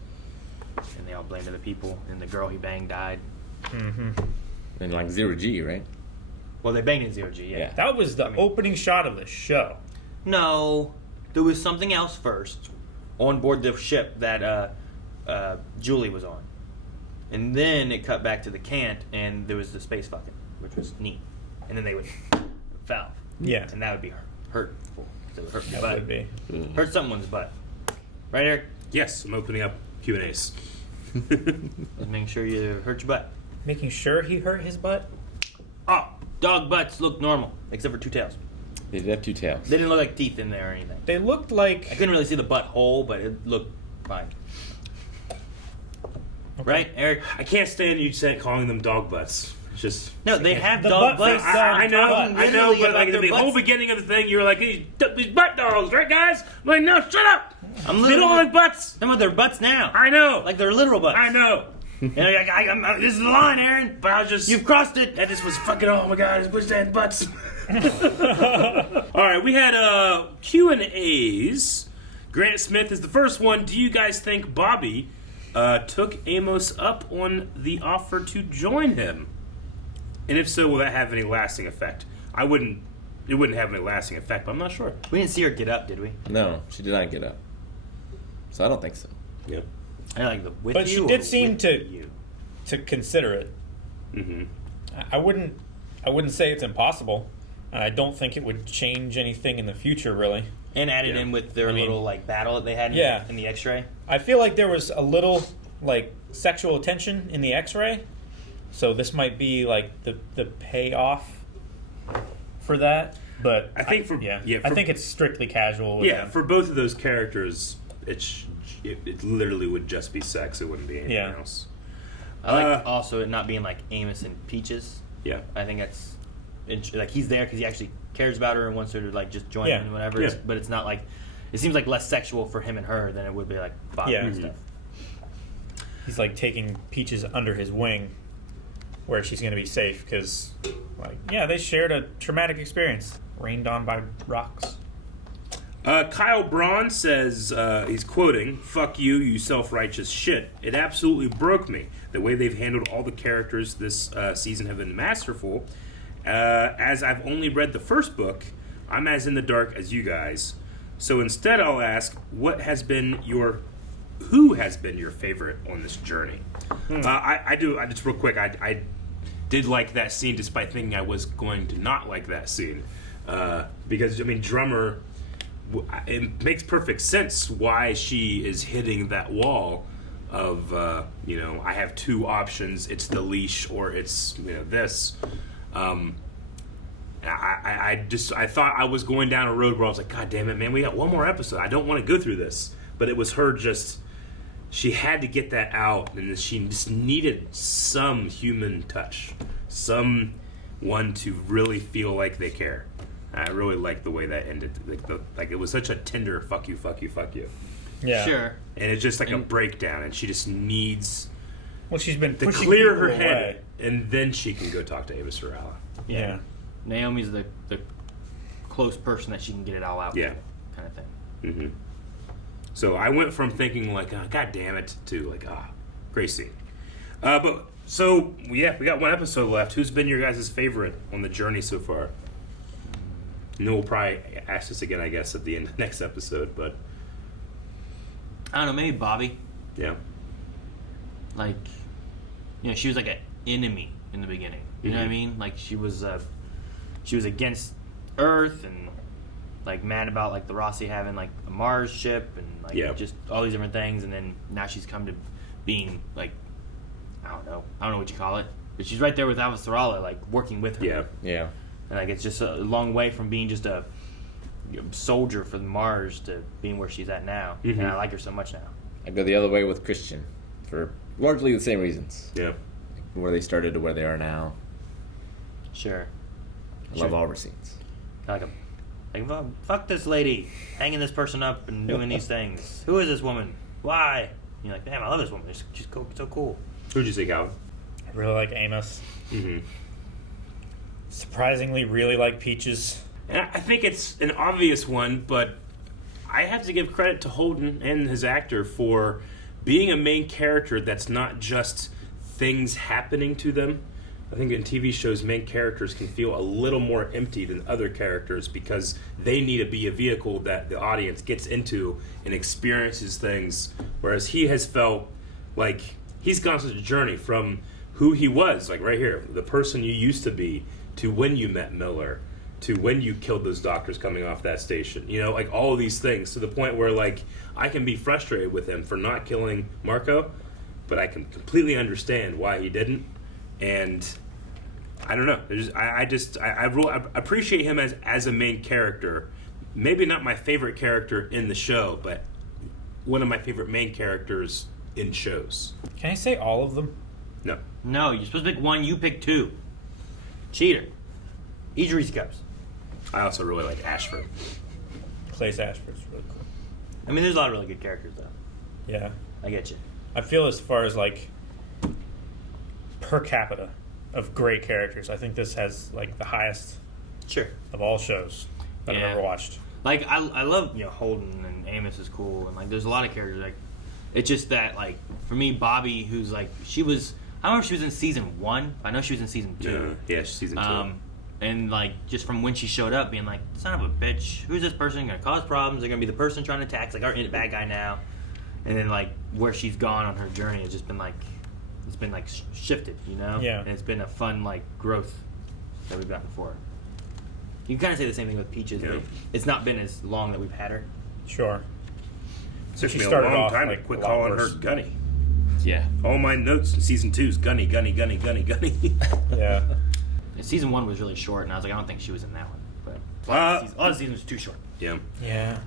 And they all blamed other people, and the girl he banged died. Mm-hmm. And 0 G, right? Well, they banged in 0 G. Yeah. That was the opening shot of the show. No, there was something else first on board the ship that Julie was on, and then it cut back to the Cant, and there was the space fucking, which was neat, and then they would foul. Yeah, and that would be hurtful. It would hurt your That butt. would be. Hurt someone's butt. Right, Eric? Yes, I'm opening up Q&As. Just making sure you hurt your butt. Making sure he hurt his butt? Oh, dog butts look normal, except for two tails. They did have two tails. They didn't look like teeth in there or anything. They looked like... I couldn't really see the butt hole, but it looked fine. Okay. Right, Eric? I can't stand you calling them dog butts. It's just... No, they have dog butts. I know, but the whole beginning of the thing, you were like, these butt dogs, right, guys? I'm like, no, shut up! They don't like butts! No, they're butts now. I know! Like they're literal butts. I know! And this is the line, Aaron. But I was just... You've crossed it. That just was fucking, oh my god, it's saying butts. Alright, we had Q&As. Grant Smith is the first one. Do you guys think Bobby took Amos up on the offer to join him? And if so, will that have any lasting effect? It wouldn't have any lasting effect, but I'm not sure. We didn't see her get up, did we? No, she did not get up. So I don't think so. Yep. I like the with but you. But she did seem to consider it. Mm-hmm. I wouldn't say it's impossible. I don't think it would change anything in the future, really. And added in with their little battle that they had in the X-ray. I feel like there was a little sexual tension in the X-ray, so this might be the payoff for that. But I think I think it's strictly casual. With them. For both of those characters, it literally would just be sex. It wouldn't be anything else. I like also it not being like Amos and Peaches. Yeah, I think that's he's there because he actually cares about her and wants her to just join him and whatever. Yeah. But it's not it seems like less sexual for him and her than it would be like Bobby and stuff. He's taking Peaches under his wing, where she's going to be safe because, they shared a traumatic experience, rained on by rocks. Kyle Braun says, he's quoting, "Fuck you, you self-righteous shit. It absolutely broke me. The way they've handled all the characters this season have been masterful. As I've only read the first book, I'm as in the dark as you guys. So instead I'll ask, who has been your favorite on this journey?" I just real quick, I did like that scene despite thinking I was going to not like that scene. Because, Drummer... It makes perfect sense why she is hitting that wall of, I have two options. It's the leash or it's, this. I thought I was going down a road where I was like, God damn it, man, we got one more episode. I don't want to go through this. But it was her she had to get that out, and she just needed some human touch. Someone to really feel like they care. I really liked the way that ended. It was such a tender fuck you. Yeah. Sure. And it's just a breakdown, and she just needs she's been to clear her head, and then she can go talk to Avasarala. Yeah. Naomi's the close person that she can get it all out. Yeah. Kind of thing. Mm-hmm. So I went from thinking God damn it to great scene. We got one episode left. Who's been your guys' favorite on the journey so far? And then we'll probably ask this again, I guess, at the end of the next episode, but... I don't know, maybe Bobby. Yeah. She was an enemy in the beginning. You know what I mean? She was against Earth, and like mad about like the Rossi having like a Mars ship and like just all these different things, and then now she's come to being like I don't know what you call it, but she's right there with Avasarala, like working with her. Yeah. And like it's just a long way from being just a soldier for Mars to being where she's at now, and I like her so much now. I go the other way with Christian for largely the same reasons. Yeah. Where they started to where they are now. Sure. I love all her scenes. Like fuck this lady, hanging this person up and doing these things. Who is this woman? Why? And you're like, damn, I love this woman. She's so cool. Who'd you think, Alan? I really like Amos. Surprisingly, really like Peaches. And I think it's an obvious one, but I have to give credit to Holden and his actor for being a main character that's not just things happening to them. I think in TV shows, main characters can feel a little more empty than other characters because they need to be a vehicle that the audience gets into and experiences things, whereas he has felt like he's gone such a journey from who he was, like right here, the person you used to be, to when you met Miller, to when you killed those doctors coming off that station, you know, like all of these things, to the point where like I can be frustrated with him for not killing Marco, but I can completely understand why he didn't. And I don't know, I appreciate him as a main character. Maybe not my favorite character in the show, but one of my favorite main characters in shows. Can I say all of them? No, you're supposed to pick one, you pick two. Cheater. Eat your Reese Cups. I also really like Ashford. Clace Ashford's really cool. I mean, there's a lot of really good characters, though. Yeah. I get you. I feel as far as, like, per capita of great characters, I think this has, like, the highest of all shows that I've ever watched. Like, I love, Holden and Amos is cool, and, like, there's a lot of characters, like, it's just that, like, for me, Bobby, who's, like, I don't know if she was in season 1. I know she was in season 2. Yeah, she's season 2. And, like, just from when she showed up, being like, son of a bitch, who's this person going to cause problems? They're going to be the person trying to attack. It's like, our bad guy now. And then, like, where she's gone on her journey has just been, like, shifted, you know? Yeah. And it's been a fun, like, growth that we've gotten before. You can kind of say the same thing with Peaches. Yeah. It's not been as long that we've had her. Sure. So she started a long time to quit calling her Gunny. Yeah. All my notes in season 2 is Gunny. Yeah. Season 1 was really short, and I was like, I don't think she was in that one. But a lot of seasons was too short. Yeah. Yeah.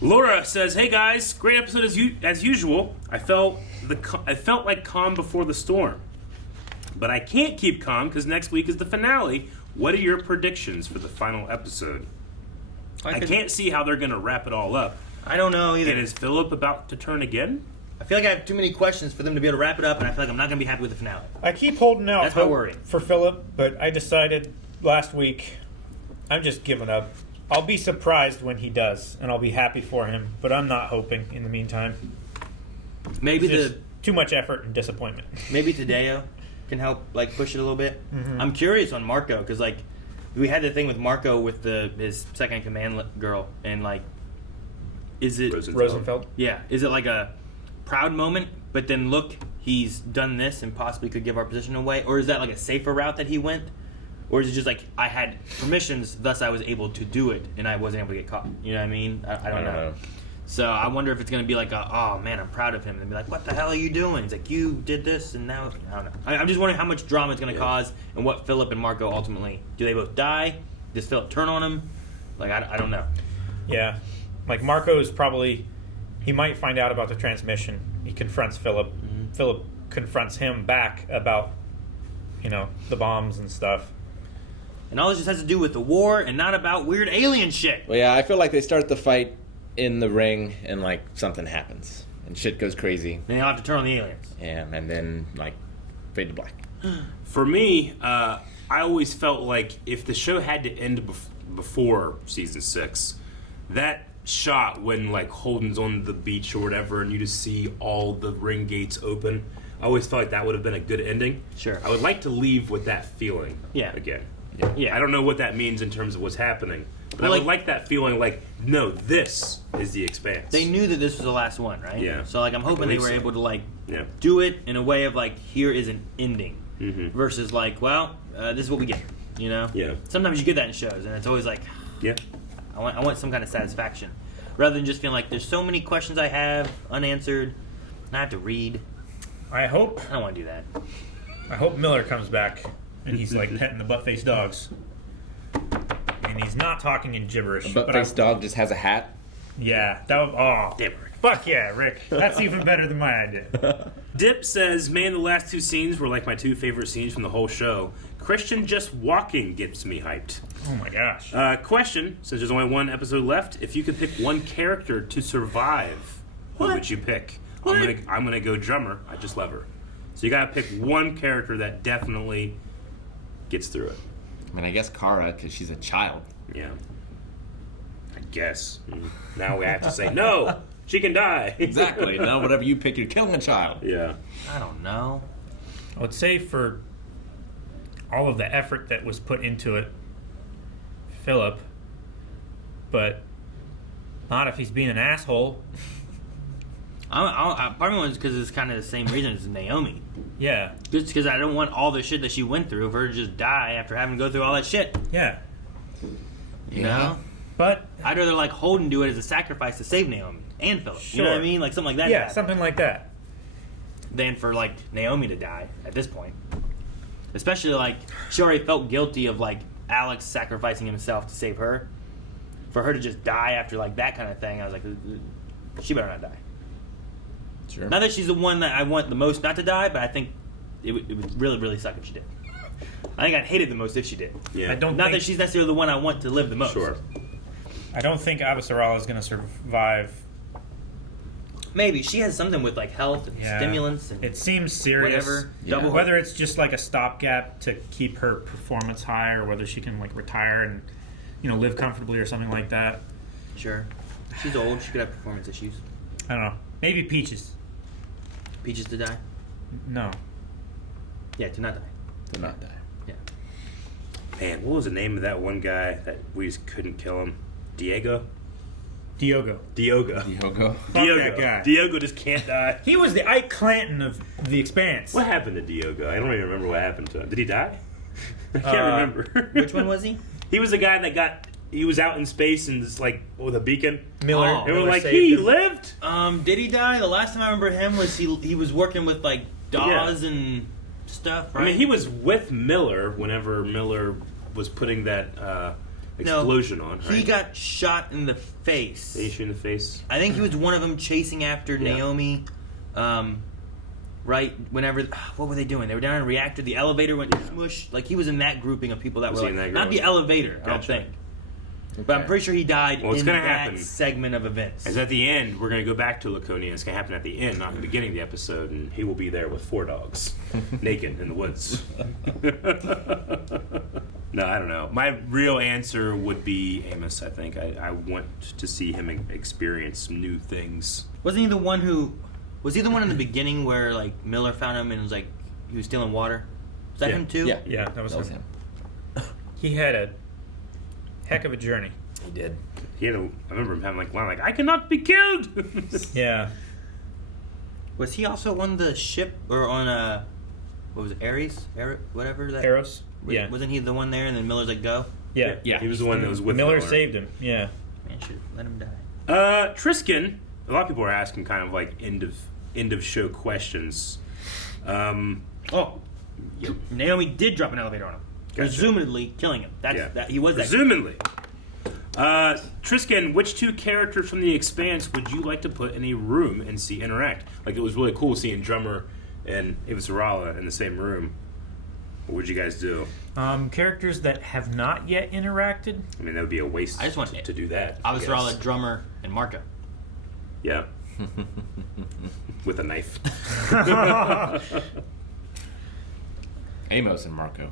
Laura says, "Hey guys, great episode as usual. I felt like calm before the storm, but I can't keep calm because next week is the finale. What are your predictions for the final episode? I can't see how they're going to wrap it all up. I don't know either. And is Philip about to turn again? I feel like I have too many questions for them to be able to wrap it up, and I feel like I'm not going to be happy with the finale. I keep holding out That's my worry. for Philip, but I decided last week I'm just giving up. I'll be surprised when he does, and I'll be happy for him, but I'm not hoping in the meantime. Maybe too much effort and disappointment. Maybe Tadeo can help, like, push it a little bit. Mm-hmm. I'm curious on Marco, because, like, we had the thing with Marco with his second command girl, and, like, is it Rosenfeld? Yeah. Is it like a proud moment, but then look, he's done this and possibly could give our position away? Or is that like a safer route that he went? Or is it just like, I had permissions, thus I was able to do it, and I wasn't able to get caught? You know what I mean? I don't know. So I wonder if it's going to be like oh man, I'm proud of him. And be like, what the hell are you doing? It's like, you did this, and now, I don't know. I'm just wondering how much drama it's going to cause, and what Philip and Marco ultimately, do they both die? Does Philip turn on him? Like, I don't know. Yeah. Like, Marco is probably, he might find out about the transmission. He confronts Philip. Mm-hmm. Philip confronts him back about, the bombs and stuff. And all this just has to do with the war and not about weird alien shit. Well, yeah, I feel like they start the fight in the ring and, like, something happens. And shit goes crazy. Then you'll have to turn on the aliens. Yeah, and then, like, fade to black. For me, I always felt like if the show had to end before season 6, that shot when, like, Holden's on the beach or whatever and you just see all the ring gates open, I always felt like that would have been a good ending. Sure. I would like to leave with that feeling again. Yeah. I don't know what that means in terms of what's happening, but I would like that feeling like, no, this is the Expanse. They knew that this was the last one, right? Yeah. So, like, I'm hoping they were able to, like, do it in a way of, like, here is an ending. Mm-hmm. Versus, like, well, this is what we get, Yeah. Sometimes you get that in shows, and it's always like, yeah, I I want some kind of satisfaction, rather than just feeling like there's so many questions I have unanswered, and I have to read. I don't want to do that. I hope Miller comes back and he's like petting the butt-faced dogs, and he's not talking in gibberish. The butt-faced dog just has a hat. Yeah, that was, oh, damn, Rick. Fuck yeah, Rick. That's even better than my idea. Dip says, man, the last 2 scenes were like my 2 favorite scenes from the whole show. Christian just walking gets me hyped. Oh my gosh. Question, since there's only 1 episode left, if you could pick 1 character to survive, who would you pick? I'm gonna go drummer. I just love her. So you gotta pick 1 character that definitely gets through it. I mean, I guess Kara, because she's a child. Yeah. I guess. Now we have to say, no, she can die. Exactly. No, whatever you pick, you're killing a child. Yeah. I don't know. I would say for all of the effort that was put into it, Philip, but not if he's being an asshole. Part of it was because it's kind of the same reason as Naomi. Yeah. Just because I don't want all the shit that she went through for her to just die after having to go through all that shit. Yeah. You know? But I'd rather like Holden do it as a sacrifice to save Naomi and Philip. Sure. You know what I mean? Like something like that. Yeah, something like that. Than for like Naomi to die at this point. Especially like she already felt guilty of like Alex sacrificing himself to save her. For her to just die after like that kind of thing, I was like, she better not die. Sure. Not that she's the one that I want the most not to die, but I think it would really, really suck if she did. I think I'd hate it the most if she did. Yeah. Not that she's necessarily the one I want to live the most. Sure. I don't think Avasarala is going to survive. Maybe. She has something with like health and stimulants. And it seems serious. Whatever. Yeah. Whether it's just like a stopgap to keep her performance high, or whether she can like retire and live comfortably or something like that. Sure. She's old. She could have performance issues. I don't know. Maybe Peaches. Peaches to die? No. Yeah, to not die. To not die. Yeah. Man, what was the name of that one guy that we just couldn't kill him? Diogo. That guy. Diogo just can't die. He was the Ike Clanton of The Expanse. What happened to Diogo? I don't even remember what happened to him. Did he die? I can't remember. Which one was he? He was the guy that he was out in space and just like with a beacon. Miller. And we're like, he lived? Did he die? The last time I remember him was he was working with like Dawes and stuff, right? I mean, he was with Miller whenever Miller was putting that explosion on. Right? He got shot in the face. They shot in the face. I think he was one of them chasing after Naomi. Right, whenever, what were they doing? They were down in a reactor, the elevator went smush. Like, he was in that grouping of people that were like, not the elevator, I don't think. Okay. But I'm pretty sure he died in that segment of events. As at the end, we're going to go back to Laconia. It's going to happen at the end, not the beginning of the episode, and he will be there with 4 dogs, naked in the woods. No, I don't know. My real answer would be Amos, I think. I want to see him experience some new things. Wasn't he the one who... Was he the one in the beginning where like Miller found him and was like he was stealing water? Was that him too? Yeah, that was him. He had a heck of a journey. He did. I remember him having like line like, I cannot be killed. Yeah. Was he also on the ship or on what was it, whatever that? Eros. Yeah. Wasn't he the one there and then Miller's like go? Yeah. He was the one that was with Miller. Saved him. Yeah. Man, should let him die. Triskin. A lot of people are asking kind of like end of show questions. Naomi did drop an elevator on him, presumably killing him. He was that. Presumably. Triskin, which 2 characters from The Expanse would you like to put in a room and see interact? Like, it was really cool seeing Drummer and Avasarala in the same room. What would you guys do? Characters that have not yet interacted. I mean, that would be a waste. I just want to do that. Avasarala, Drummer, and Marco. Yeah. With a knife. Amos and Marco.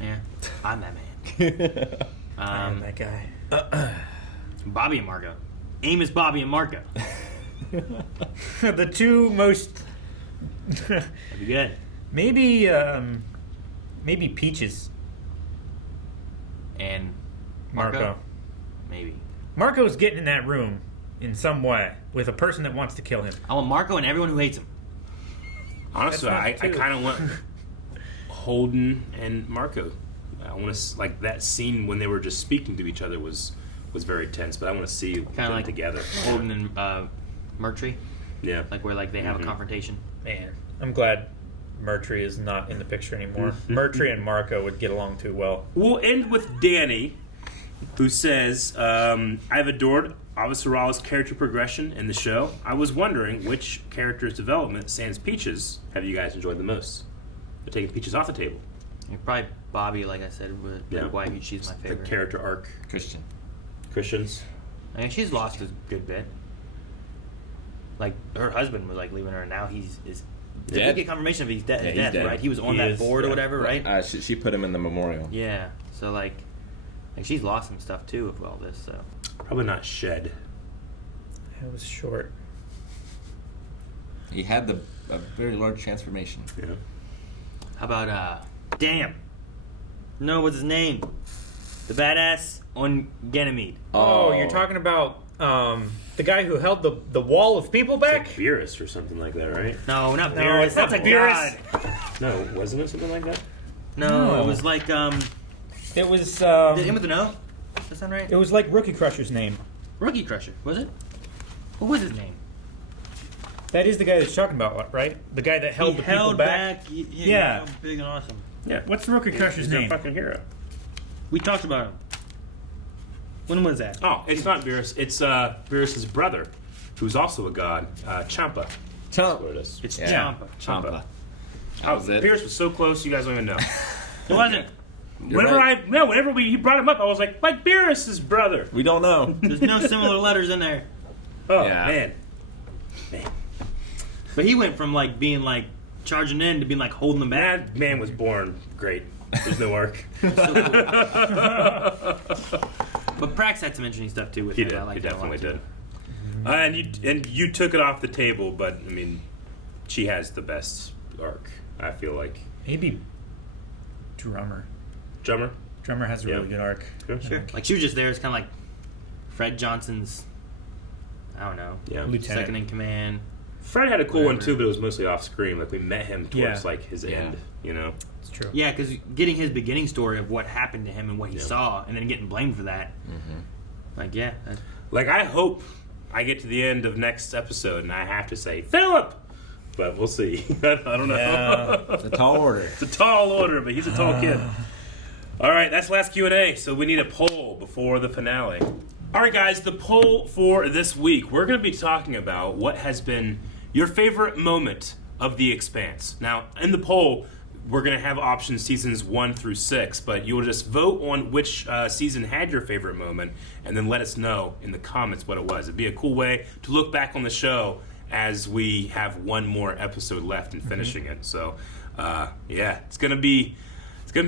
Yeah, I'm that man. I am that guy. Bobby and Marco. Amos, Bobby, and Marco. The 2 most... That'd be good. Maybe Peaches. And Marco? Maybe. Marco's getting in that room in some way with a person that wants to kill him. I want Marco and everyone who hates him. Honestly, I kind of want Holden and Marco. I want to like that scene when they were just speaking to each other was was very tense, but I want to see them kind of like together. Holden and Murtry. Yeah, like where like they have a confrontation. Man, I'm glad Murtry is not in the picture anymore. Murtry and Marco would get along too well. We'll end with Danny, who says, I've adored Avasarala's character progression in the show. I was wondering which character's development, sans Peaches, have you guys enjoyed the most? They're taking Peaches off the table. Probably Bobby, like I said, with White. She's my favorite. The character arc. Christians. I mean, she's lost a good bit. Like, her husband was like leaving her, and now he's dead. We get confirmation of he's dead, he's dead. Right? He was on that board or whatever, right? She put him in the memorial. Yeah. So like she's lost some stuff too with all this. So probably not Shed. It was short. He had a very large transformation. Yeah. How about damn? No, what's his name? The badass on Ganymede. Oh, you're talking about the guy who held the wall of people back? It's like Beerus or something like that, right? No, not Beerus. That's a god. No, wasn't it something like that? No, it was like It was Did him with an O? Does that sound right? It was like Rookie Crusher's name. Rookie Crusher, was it? What was his name? That is the guy that's talking about, right? The guy that held the people back. Yeah. Big and awesome. Yeah. What's the Rookie Crusher's name? He's a fucking hero. We talked about him. When was that? Oh, it's not Beerus. It's Beerus' brother, who's also a god, Champa. Champa. What it is. It's Champa. Beerus was so close, you guys don't even know. It wasn't. Whenever he brought him up, I was like Beerus' brother. We don't know. There's no similar letters in there. Oh, man. But he went from like being like charging in to being like holding them back. That man was born great. There's no arc. But Prax had some interesting stuff too with he him. Did. I He definitely did. Mm-hmm. And you took it off the table, but I mean, she has the best arc. I feel like maybe Drummer. Drummer has a really good arc. Sure. Like she was just there as kind of like Fred Johnson's. I don't know. Yeah. Lieutenant. Second in command. Fred had a cool one too, but it was mostly off screen. Like we met him towards like his end. You know. It's true. Yeah, because getting his beginning story of what happened to him and what he saw, and then getting blamed for that. Like Like I hope I get to the end of next episode and I have to say Philip, but we'll see. I don't know. Yeah. It's a tall order. It's a tall order, but he's a tall kid. All right, that's the last Q&A. So we need a poll before the finale. All right, guys, the poll for this week. We're going to be talking about what has been your favorite moment of The Expanse. Now, in the poll, we're going to have options seasons 1 through 6, but you will just vote on which season had your favorite moment, and then let us know in the comments what it was. It'd be a cool way to look back on the show as we have one more episode left in finishing it. So, it's going to be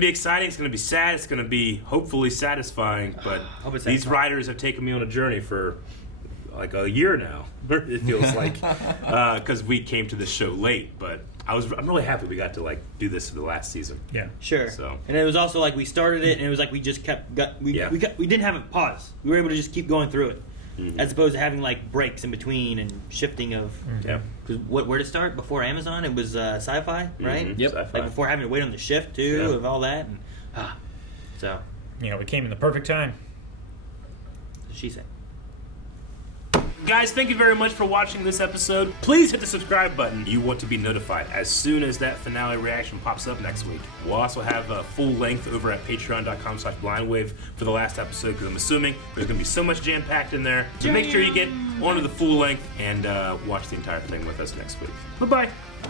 exciting. It's going to be sad. It's going to be hopefully satisfying. But these writers have taken me on a journey for like a year now. It feels like because we came to this show late. But I'm really happy we got to like do this for the last season. Yeah, sure. So and it was also like we started it, and it was like we just we didn't have a pause. We were able to just keep going through it. As opposed to having like breaks in between and shifting of because where to start before Amazon it was sci-fi, right? Yep. Sci-fi. Like before having to wait on the shift too of all that, and so we came in the perfect time. She said. Guys, thank you very much for watching this episode. Please hit the subscribe button. You want to be notified as soon as that finale reaction pops up next week. We'll also have a full length over at patreon.com/blindwave for the last episode because I'm assuming there's going to be so much jam-packed in there. So make sure you get onto the full length and watch the entire thing with us next week. Bye-bye. Bye.